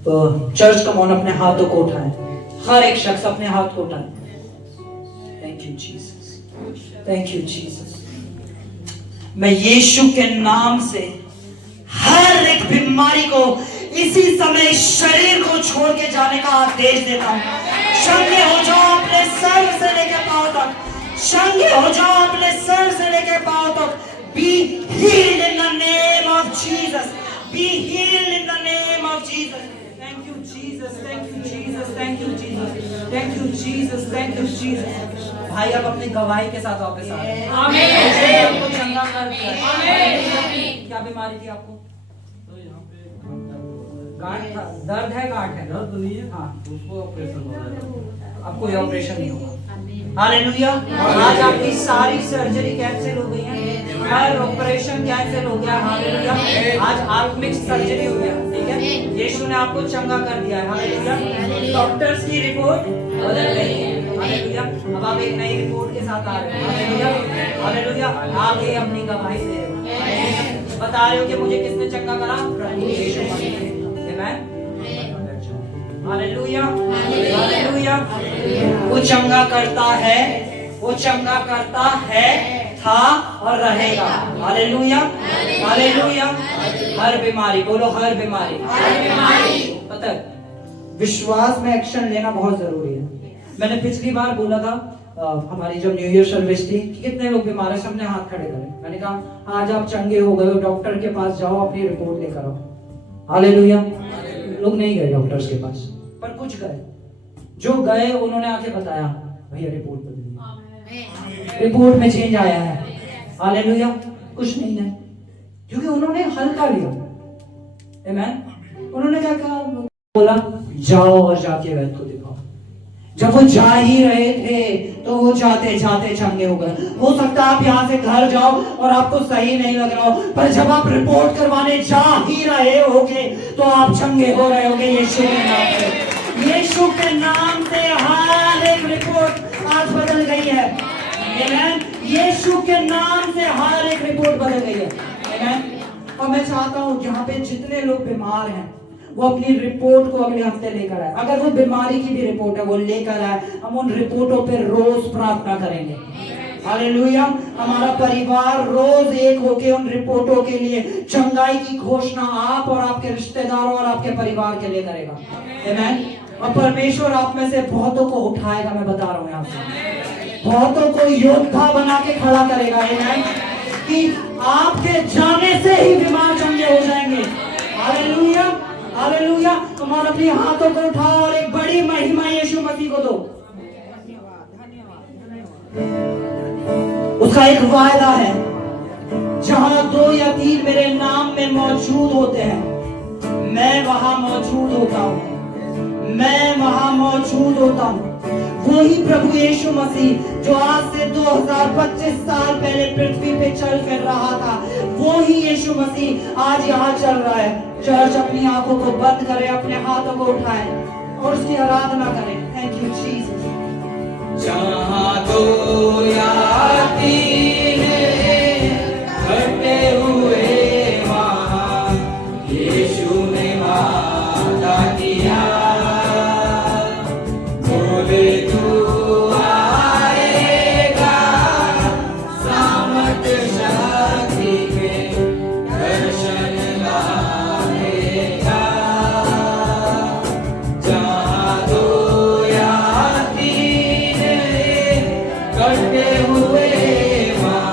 तो चर्च का मौन अपने हाथों को उठाए, हर एक शख्स अपने हाथ को उठाए। Thank you Jesus, thank you Jesus. मैं यीशु के नाम से हर एक बीमारी को इसी समय शरीर को छोड़ के जाने का आदेश देता हूं। चंगे हो जाओ अपने सर से लेकर पांव तक, चंगे हो जाओ अपने सर से लेकर पांव तक। Be healed in the name of Jesus. Be healed in the name of Jesus. Thank you Jesus, thank you Jesus, thank you Jesus, thank you Jesus, thank you Jesus। भाई अब अपनी गवाही के साथ वापस आ रहे हैं। आमीन। आपको चंगा कर दिया है। आमीन। क्या बीमारी थी आपको? गांठ था, दर्द है, गांठ है, दर्द नहीं है, हाँ, उसको ऑपरेशन हो रहा है। अब कोई ऑपरेशन नहीं होगा। हालेलुया। आज आपकी सारी सर्जरी कैंसिल हो गई है, हर ऑपरेशन कैंसिल हो गया। हालेलुया। आज आत्मिक सर्जरी हो गया, ठीक है। यीशु ने आपको चंगा कर दिया है। हालेलुया। डॉक्टर्स की रिपोर्ट बदल गई है। हालेलुया। अब आप एक नई रिपोर्ट के साथ आ रहे हो। Hallelujah, hallelujah. आगे अपनी गवाही दे रहे हो, बता रहे हो कि मुझे किसने चंगा करा? प्रभु यीशु मसीह ने। आमीन। Hallelujah, hallelujah. वो चंगा करता है, वो चंगा करता है, था और रहेगा। Hallelujah, hallelujah. हर बीमारी, बोलो हर बीमारी, पता है विश्वास में एक्शन लेना बहुत जरूरी है। मैंने पिछली बार बोला था हमारी जब न्यू ईयर सर्विस थी कि कितने लोग बीमार है, सबने हाथ खड़े करे। मैंने कहा आज आप चंगे हो गए हो, डॉक्टर के पास जाओ, अपनी रिपोर्ट लेकर आओ। हालेलुया। लोग नहीं गए डॉक्टर्स के पास, पर कुछ गए। जो गए उन्होंने आके बताया भैया रिपोर्ट बदली, रिपोर्ट में चेंज आया है। हालेलुया। कुछ नहीं है, क्योंकि उन्होंने हल्का लिया। आमीन। उन्होंने क्या कहा? बोला जाओ और जाके वैद्य को दिखाओ। जब वो जा ही रहे थे तो वो जाते जाते चंगे हो गए। हो सकता है आप यहाँ से घर जाओ और आपको सही नहीं लग रहा हो, पर जब आप रिपोर्ट करवाने जा ही रहे होगे तो आप चंगे हो रहे होगे यीशु के नाम से। यीशु के नाम से हर एक रिपोर्ट आज बदल गई है। आमीन। यीशु के नाम से हर एक रिपोर्ट बदल गई है। आमीन। और मैं चाहता हूँ यहाँ पे जितने लोग बीमार हैं वो अपनी रिपोर्ट को अगले हफ्ते लेकर आए। अगर वो बीमारी की भी रिपोर्ट है वो लेकर आए, हम उन रिपोर्टों पे रोज प्रार्थना करेंगे। हालेलुया। हमारा परिवार रोज एक होके उन रिपोर्टों के लिए चंगाई की घोषणा आप और आपके रिश्तेदारों और आपके परिवार के लिए करेगा। आमीन। और परमेश्वर आप में से बहुतों को उठाएगा। मैं बता रहा हूँ यहाँ से बहुतों को योद्धा बना के खड़ा करेगा। आमीन। कि आपके जाने से ही बीमार चंगे हो जाएंगे। Hallelujah, hallelujah. तुम्हारे अपने हाथों को उठाओ और एक बड़ी महिमा यीशु मसीह को दो। उसका एक वायदा है, जहां 2 या 3 मेरे नाम में मौजूद होते हैं मैं वहां मौजूद होता हूं, मैं वहां मौजूद होता हूं। वही प्रभु यीशु मसीह जो आज से 2025 साल पहले पृथ्वी पे चल फिर रहा था, वो ही यीशु मसीह आज यहाँ चल रहा है। चर्च अपनी आंखों को बंद करे, अपने हाथों को उठाए और उसकी आराधना करे। Thank you Jesus. जहाँ 2 या 3 इकट्ठे हुए वहाँ यीशु ने वादा किया, बोले तू आएगा सामर्थ शक्ति के दर्शन लाएगा। जहाँ 2 या 3 इकट्ठे हुए वहाँ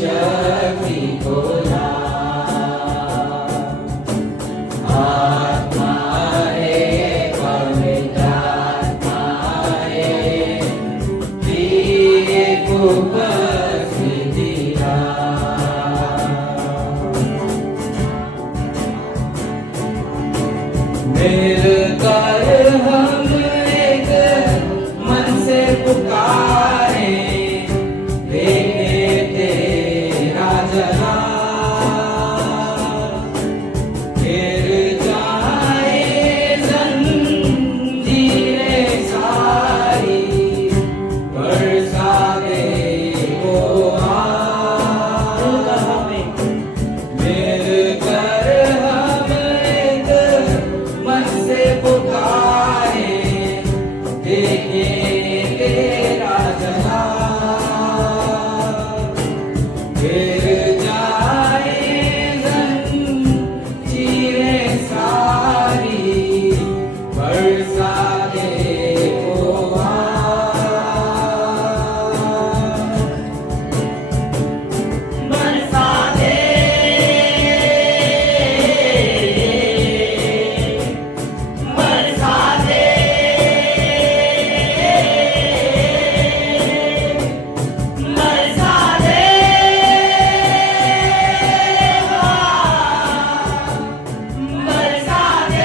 शक्ति को ला। आत्मा है पवित्र आत्मा है, दिए को उपस्थिति ला। मिलकर हम एक मन से पुकारे, देखे तेरा जलाल। गिर जाए जंजीरें सारी, बरसा दे वो आग। मिलकर हम एक मन से पुकारे, देखे तेरा जलाल। गिर जाए जंजीरें सारी, बरसा दे वो आग। बरसा दे, बरसा दे, बरसा दे, बरसा दे, बरसा दे, बरसा दे।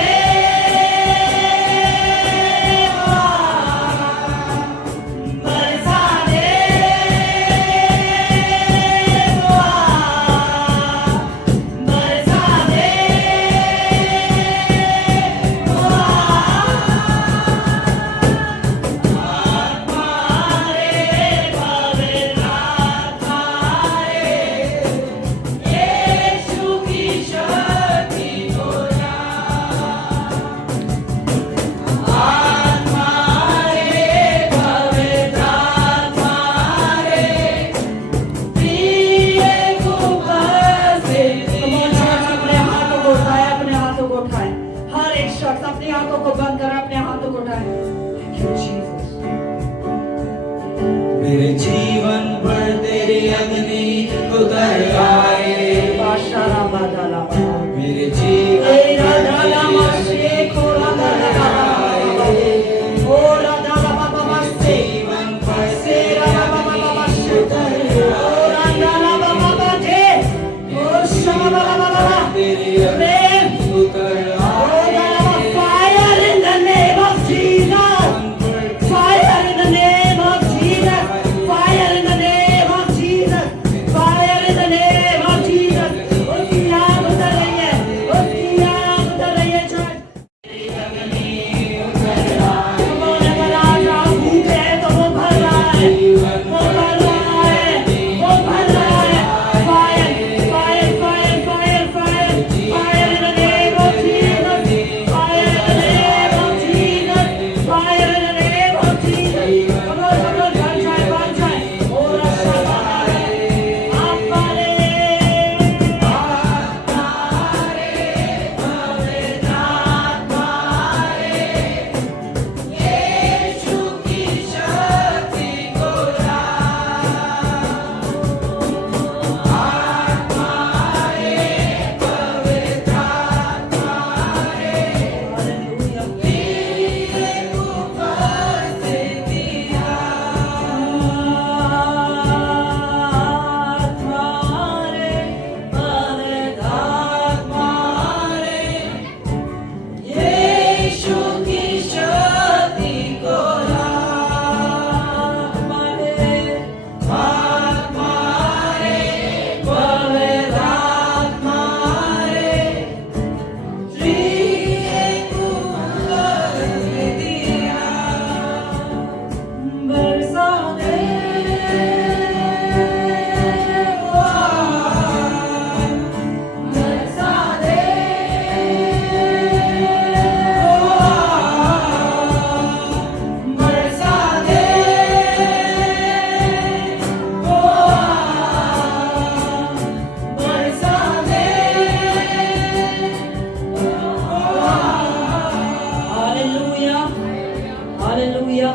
यीशु की शक्ति को ला। आत्मा रे पवित्र आत्मा रे, प्रिय को उपस्थिति ला। अपने हाथों को उठाए, अपने हाथों को उठाए। हर एक शख्स अपनी आंखों को बंद कर अपने हाथों को उठाए। Thank you, Jesus. मेरे जीवन पर तेरी अग्नि उतर आए, बाशारा बादाला बादा। मेरे जीवन ए पर राधा तेरी लामा अग्नि शेख हो राधा लामा बाबा। ओ राधा लामा बाबा से। जीवन पर से राधा बाबा बाबा से। ओ राधा लामा बाबा जे। ओ शमा बाबा बाबा। तेरी प्रेम। अग्नि उतर ओ आए, Radha fire in the name of Jesus. Fire in the name of Jesus. Fire in the name of Jesus. Fire in the name of Jesus. उसकी आग उतर रही है, उसकी आग उतर रही है चर्च। वो अगर आज आप भूखे हैं तो वो भर रहा है, वो भर रहा है, वो भर रहा है। Fire, fire, fire, fire, fire, fire in the name of Jesus. Fire in the name of Jesus. Fire in the name of Jesus. Come on, बन जाए, बन जाए। ओ रक्षा पाए, आप पाए। यीशु की शक्ति को ला। आत्मा रे पवित्र आत्मा रे, प्रिय को उपस्थिति ला। यीशु की शक्ति को ला। आत्मा रे पवित्र आत्मा रे, प्रिय को उपस्थिति ला। बरसा दे, बरसा दे, बरसा दे, बरसा दे। Hallelujah, hallelujah.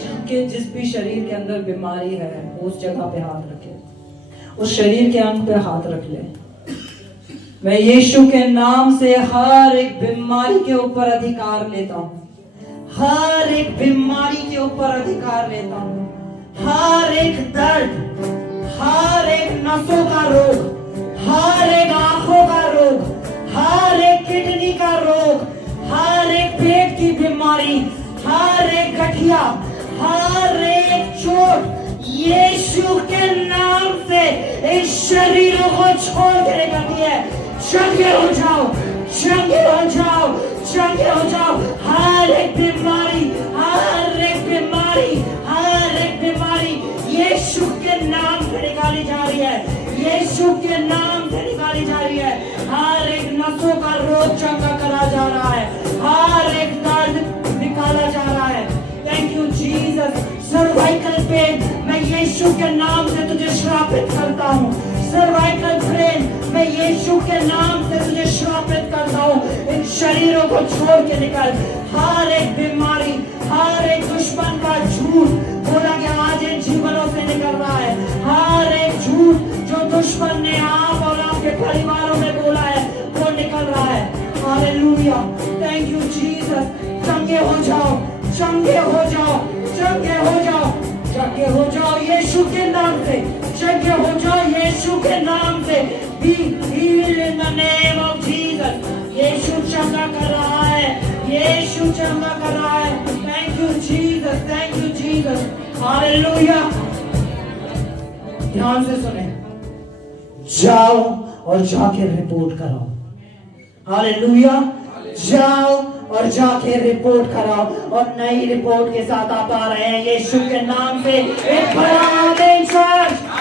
जिनके जिस भी शरीर के अंदर बीमारी है उस जगह पे हाथ रखे उस शरीर के अंग पे हाथ रख ले। मैं यीशु के नाम से हर एक बीमारी के ऊपर अधिकार लेता हूं, हर एक बीमारी के ऊपर अधिकार लेता हूं, हर एक दर्द, हर एक नसों का रोग, हर एक आंखों का रोग, हर एक किडनी का रोग, हर एक पेट की बीमारी, हर एक गठिया, हर एक चोट, यीशु के नाम से इस शरीरों को छोड़ के निकलती है। चंगे हो जाओ, चंगे हो जाओ, चंगे हो जाओ। हर एक बीमारी, हर एक बीमारी, हर एक बीमारी यीशु के नाम से निकाली जा रही है, यीशु के नाम से निकाली जा रही है। हर एक नसों का रोग चंगा करा जा रहा है, हर एक दर्द निकाला जा रहा है। Thank you Jesus. Cervical pain, मैं यीशु के नाम से तुझे श्रापित करता हूँ। सर्वाइकल पेन, मैं यीशु के नाम से तुझे श्रापित करता हूँ। इन शरीरों को छोड़ के निकल। हर एक बीमारी, हर एक दुश्मन का झूठ बोला गया आज इन जीवनों से निकल रहा है। हर एक झूठ जो दुश्मन ने आप और आपके परिवारों में बोला है वो निकल रहा है। Hallelujah, thank you Jesus. चंगे हो जाओ, चंगे हो जाओ, चंगे हो जाओ, चंगे हो जाओ यीशु के नाम से, चंगे हो जाओ यीशु के नाम से। Be healed in the name of Jesus। यीशु चंगा कर रहा है, यीशु चंगा कर रहा है। Thank you Jesus, thank you Jesus. Hallelujah. ध्यान से सुने, जाओ और जाके रिपोर्ट कराओ। हालेलुया, जाओ और जाके रिपोर्ट कराओ। और नई रिपोर्ट के साथ आप आ रहे हैं यीशु के नाम से। एक बड़ा आमीन चर्च।